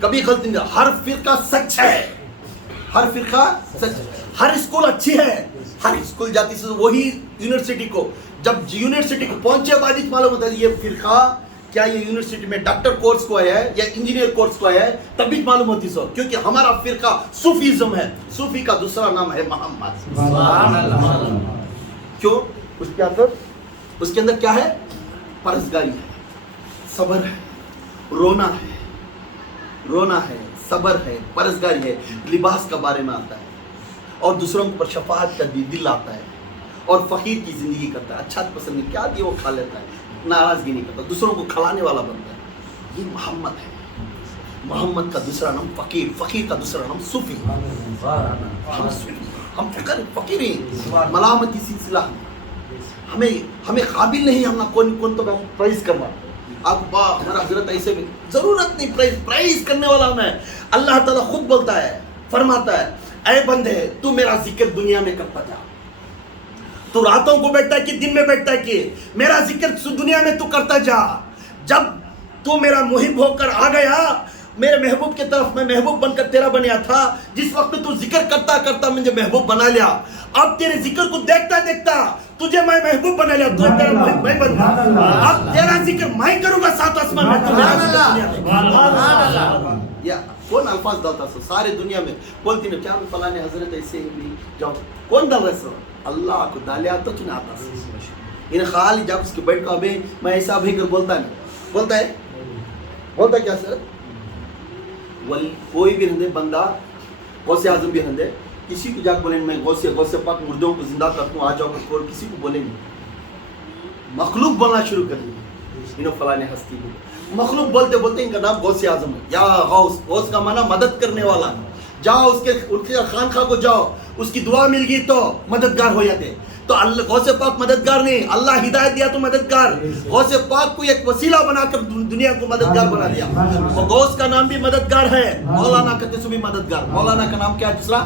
کبھی غلط نہیں ہوتا۔ ہر فرقہ سچ ہے، ہر فرقہ سچ ہے، ہر اسکول اچھی ہے، ہر اسکول جاتی سے وہی یونیورسٹی کو جب یونیورسٹی کو پہنچے بعد ہی معلوم ہوتا ہے یہ فرقہ کیا یہ یونیورسٹی میں ڈاکٹر کورس کو آیا ہے یا انجینئر کورس کو آیا ہے، تبھی معلوم ہوتی سو، کیونکہ ہمارا فرقہ صوفیزم ہے۔ صوفی کا دوسرا نام ہے محمد۔ سبحان اللہ۔ کیوں؟ اس کے اندر کیا ہے؟ پرہیزگاری ہے، صبر ہے، رونا ہے، صبر ہے، پرہیزگاری ہے، لباس کا بارے میں آتا ہے، اور دوسروں کے اوپر شفاعت کا دل آتا ہے، اور فقیر کی زندگی کرتا ہے، اچھا پسند نہیں کیا دی وہ کھا لیتا ہے، ناراضگی نہیں کرتا، دوسروں کو کھلانے والا بنتا ہے۔ یہ محمد ہے۔ محمد کا دوسرا نام فقیر، فقیر کا دوسرا نام صوفی۔ ہم فقیر ہیں، ملامتی سلسلہ ہمیں قابل نہیں، ہم نہ کون تو پرائز کرنا آپ با ہمارا حضرت ایسے بھی ضرورت نہیں، پرائز کرنے والا میں اللہ تعالیٰ خود بولتا ہے، فرماتا ہے اے بندے تو میرا ذکر دنیا میں کرتا جا، تو راتوں کو بیٹھتا ہے کہ دن میں بیٹھتا ہے کہ میرا ذکر دنیا میں تو کرتا جا۔ جب تو میرا محب ہو کر آ گیا میرے محبوب کی طرف، میں محبوب بن کر تیرا بنیا تھا، جس وقت میں تو ذکر کرتا کرتا مجھے محبوب بنا لیا، اب تیرے ذکر کو دیکھتا دیکھتا تجھے میں محبوب بنا لیا، تو تیرا محبوب میں بن گیا، اب تیرا ذکر میں کروں گا ساتھ آسمان میں، تو میرا ذکر دنیا میں۔ یا کون الفاظ ڈالتا سو سارے دنیا میں بولتی نہیں کیا فلاں حضرت ایسے ہی بھی جاؤ، کون ڈال رہے سو؟ اللہ کو ڈالیا تو چنا آتا سو انہیں خالی جب اس کے بیٹھ کو ابھی میں ایسا ابھی کر بولتا نہیں، بولتا ہے کیا سر؟ کوئی بھی رہندے بندہ غوث اعظم بھی رہندے کسی کو جا کے بولیں میں غوث پاک مردوں کو زندہ کرتا ہوں آ جاؤ کوئی کسی کو بولیں نہیں، مخلوق بولنا شروع کر دی انہوں فلاں ہستی کو، مخلوق بولتے بولتے ان کا نام غوث اعظم ہے یا غوث کا معنی مدد کرنے والا، جاؤ اس کے خانقاہ کو جاؤ، اس کی دعا مل گئی تو مددگار ہو جاتے، تو اللہ غوث پاک مددگار نہیں، اللہ ہدایت دیا تو مددگار، غوث پاک کو ایک وسیلہ بنا کر دنیا کو مددگار بنا دیا، غوث کا نام بھی مددگار ہے، مولانا کہتے سو بھی مددگار، مولانا کا نام کیا ہے دوسرا؟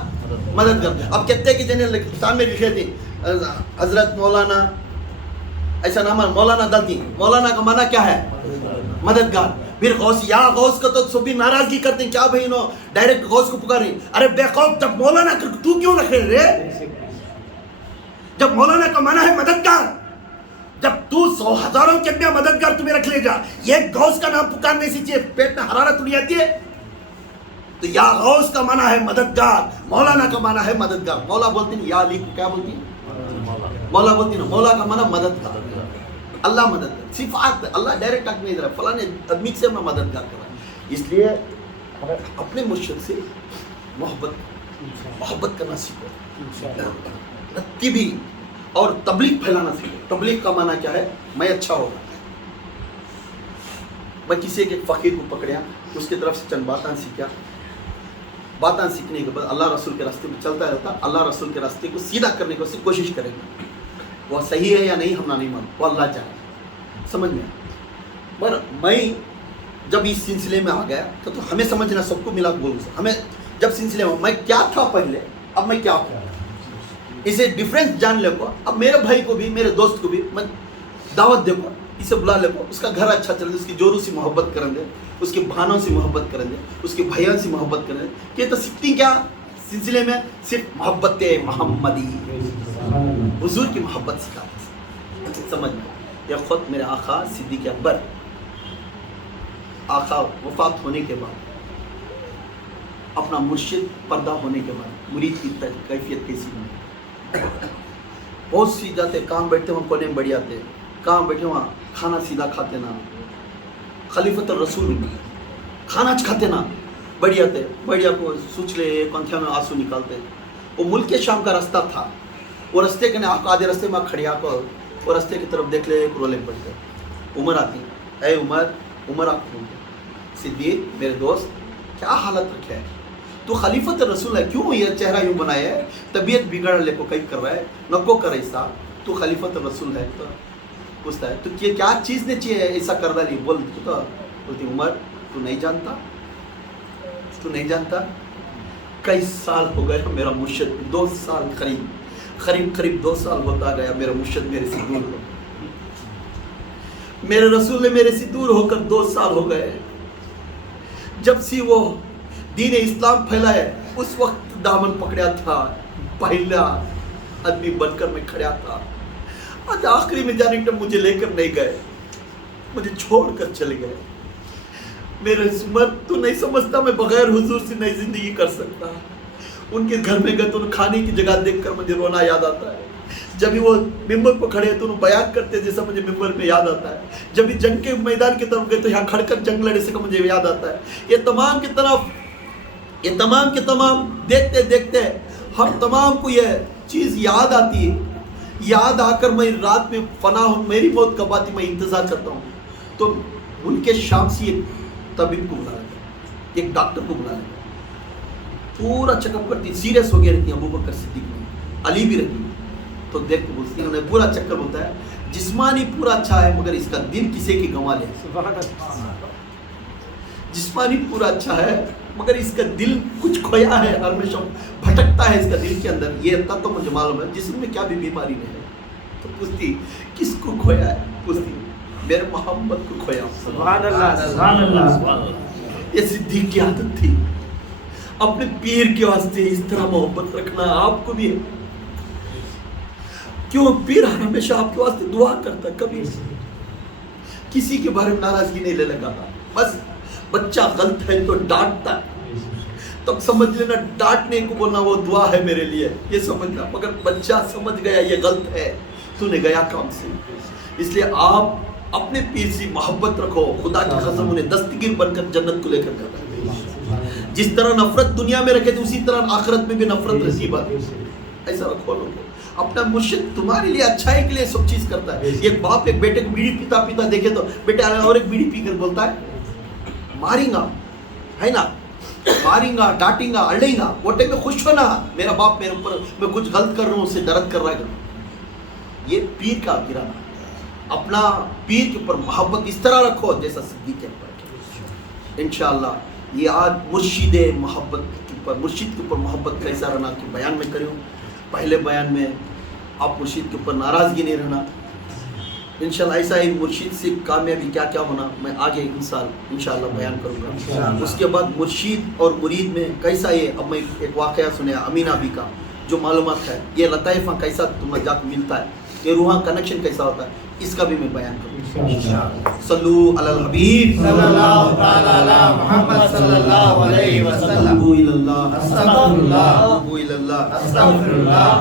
مددگار۔ اب کہتے کہ جنہیں سامنے لکھے تھے حضرت مولانا ایسا نام ہے، مولانا دلتی، مولانا کا معنی کیا ہے؟ مددگار۔ پھر غوث یا غوث کا تو سب بھی ناراضگی کرتے ہیں کیا بھائی انہوں ڈائریکٹ غوث کو پکاریں، ارے بے خوف جب مولانا کر تو کیوں رکھے رے؟ جب مولانا کا معنی ہے مددگار، جب تو ہزاروں کے اپنے مددگار تمہیں رکھ لے جا، یہ غوث کا نام پکارنے سے چاہیے پیٹ میں حرارت اڑ جاتی ہے، تو یا غوث کا معنی ہے مددگار، مولانا کا معنی ہے مددگار۔ مولا بولتی نہیں، یا علی کو کیا بولتی؟ مولا بولتی نا، مولا کا معنی مددگار، اللہ مددگار، صفات اللہ ڈائریکٹ تک نہیں دے رہا فلاں آدمی سے میں مددگار کر رہا ہے۔ اس لیے اپنے مرشد سے محبت کرنا سیکھو، ترتیبی اور تبلیغ پھیلانا سیکھو۔ تبلیغ کا معنی کیا ہے؟ میں اچھا ہوگا، میں کسی ایک فقیر کو پکڑیا، اس کی طرف سے چند باتیں سیکھا، باتیں سیکھنے کے بعد اللہ رسول کے راستے میں چلتا رہتا، اللہ رسول کے راستے کو سیدھا کرنے کی کوشش کرے گا، وہ صحیح ہے یا نہیں ہم نہیں مانتے، وہ اللہ چاہے، سمجھ میں۔ پر میں جب اس سلسلے میں آ گیا تو ہمیں سمجھنا سب کو ملا بولوں سے، ہمیں جب سلسلے میں کیا تھا پہلے، اب میں کیا ہوں، اسے ڈفرینس جان لے کو، اب میرے بھائی کو بھی میرے دوست کو بھی میں دعوت دے کو، اسے بلا لے کو اس کا گھر اچھا چلے اس کی جوروں سے محبت کریں گے اس کے بہانوں سے محبت کریں گے اس کے بھائیوں سے محبت کریں گے. یہ تو سیکھتی کیا سلسلے میں صرف محبت محمدی حضور کی محبت سکھاتے. سمجھ میں یا خود میرے آقا صدیق اکبر آقا وفات ہونے کے بعد اپنا مرشد پردہ ہونے کے بعد مرید کی کیفیت کیسی ہوئی. بہت سی جاتے کام بیٹھتے وہاں کونے میں بڑھ جاتے کام بیٹھے وہاں کھانا سیدھا کھاتے نا خلیفۃ الرسول کھانا کھاتے نا بڑھیا کو سوچ لے کنتھیا میں آنسو نکالتے. وہ ملک شام کا راستہ تھا وہ راستے کے آدھے راستے میں کھڑے آپ وہ راستے کی طرف دیکھ لے رولے پڑتے. عمر آتی اے عمر آپ صدیق میرے دوست کیا حالت رکھا ہے تو خلیفۃ الرسول ہے کیوں یہ چہرہ یوں بنایا ہے طبیعت بگڑ لے کو کئی کر رہا ہے نکو کر ایسا تو خلیفۃ الرسول ہے تو پوچھتا ہے تو کیا چیز نے چاہیے ایسا کر رہا نہیں بولتی عمر تو نہیں جانتا کئی سال ہو گئے میرا مرشد 2 سال قریب 2 سال ہوتا گیا میرا مرشد میرے سے دور ہو میرے رسول نے میرے سے دور ہو کر 2 سال ہو گئے. جب سے وہ دین اسلام پھیلائے اس وقت دامن پکڑا تھا پہلا آدمی بن کر میں کھڑا تھا. آج آخری میں جانے تک مجھے لے کر نہیں گئے مجھے چھوڑ کر چلے گئے. میرے عمر تو نہیں سمجھتا میں بغیر حضور سے نہیں زندگی کر سکتا. ان کے گھر میں گئے تو کھانے کی جگہ دیکھ کر مجھے رونا یاد آتا ہے. جب وہ ممبر پر کھڑے تو بیان کرتے جیسا مجھے ممبر میں یاد آتا ہے. جب جنگ کے میدان کی طرف گئے تو یہاں کھڑ کر جنگ لڑے سے مجھے یاد آتا ہے. یہ تمام کے تمام دیکھتے ہم تمام کو یہ چیز یاد آتی ہے. یاد آ کر میں رات میں فنا ہوں میری موت کب آتی میں انتظار کرتا ہوں. تو ملک شام سے ایک طبیب کو بلا لگا ایک ڈاکٹر کو بلا لگا پورا چیک اپ کرتی سیریس ہو گیا رہتی ابو بکر صدیق میں علی بھی رہتی تو دیکھ کے بولتی انہیں پورا چکر ہوتا ہے جسمانی پورا اچھا ہے مگر اس کا دل کسی کی گنوا لے. جسمانی پورا اچھا ہے مگر اس کا دل کچھ کھویا ہے ہمیشہ بھٹکتا ہے اس کا دل کے اندر. یہ اتنا تو مجھے معلوم ہے جسم میں کیا بھی بیماری نہیں ہے. تو پوچھتی کس کو کھویا ہے پوچھتی میرے محمد کو کھویا. سبحان اللہ. یہ صدیق کی عادت تھی اپنے پیر کے واسطے اس طرح محبت رکھنا. آپ کو بھی ہے کیوں پیر ہمیشہ آپ کے واسطے دعا کرتا کبھی کسی کے بارے میں ناراضگی نہیں لے لگا. بس بچہ غلط ہے تو ڈانٹتا تب سمجھ لینا ڈانٹنے کو بولنا وہ دعا ہے میرے لیے یہ سمجھنا. مگر بچہ سمجھ گیا یہ غلط ہے تو نے گیا کام سے. اس لیے آپ اپنے پیر سے محبت رکھو. خدا کی قسم انہیں دستگیر بن کر جنت کو لے کر جاتا ہے. جس طرح نفرت دنیا میں رکھے تو اسی طرح آخرت میں بھی نفرت نصیب ہے. ایسا رکھو لوگوں. اپنا مرشد تمہارے لیے اچھائی کے لیے سب چیز کرتا ہے. ایک باپ ایک بیٹے کو بیڑی پیتا دیکھے تو بیٹے اور ایک بیڑی پی کر بولتا ہے ماریں گا ہے نا ماریں گا ڈانٹیں گا اڑیں گا وہ ٹائم میں خوش ہونا میرا باپ میرے اوپر میں کچھ غلط کر رہا ہوں اسے درد کر رہا ہے. یہ پیر کا گرانا اپنا پیر کے اوپر محبت اس طرح رکھو جیسا صدیق اکبر. انشاءاللہ یہ آج مرشد کے اوپر محبت کیسا رہنا کہ بیان میں کروں. پہلے بیان میں آپ مرشد کے اوپر ناراضگی نہیں رہنا. انشاءاللہ ایسا ہی مرشد سے کامیابی کیا کیا ہونا میں آگے انشاءاللہ بیان کروں گا. اس کے بعد مرشد اور مرید میں کیسا یہ اب میں ایک واقعہ سنیا امینہ بی کا جو معلومات ہے یہ لطائفہ کیسا تمہیں جا کے ملتا ہے یہ روحاں کنیکشن کیسا ہوتا ہے اس کا بھی میں بیان کروں گا. صلو علی الحبیب صلی اللہ تعالی علی محمد صلی اللہ علیہ وسلم. توبوا الی اللہ استغفر اللہ توبوا الی اللہ استغفر اللہ.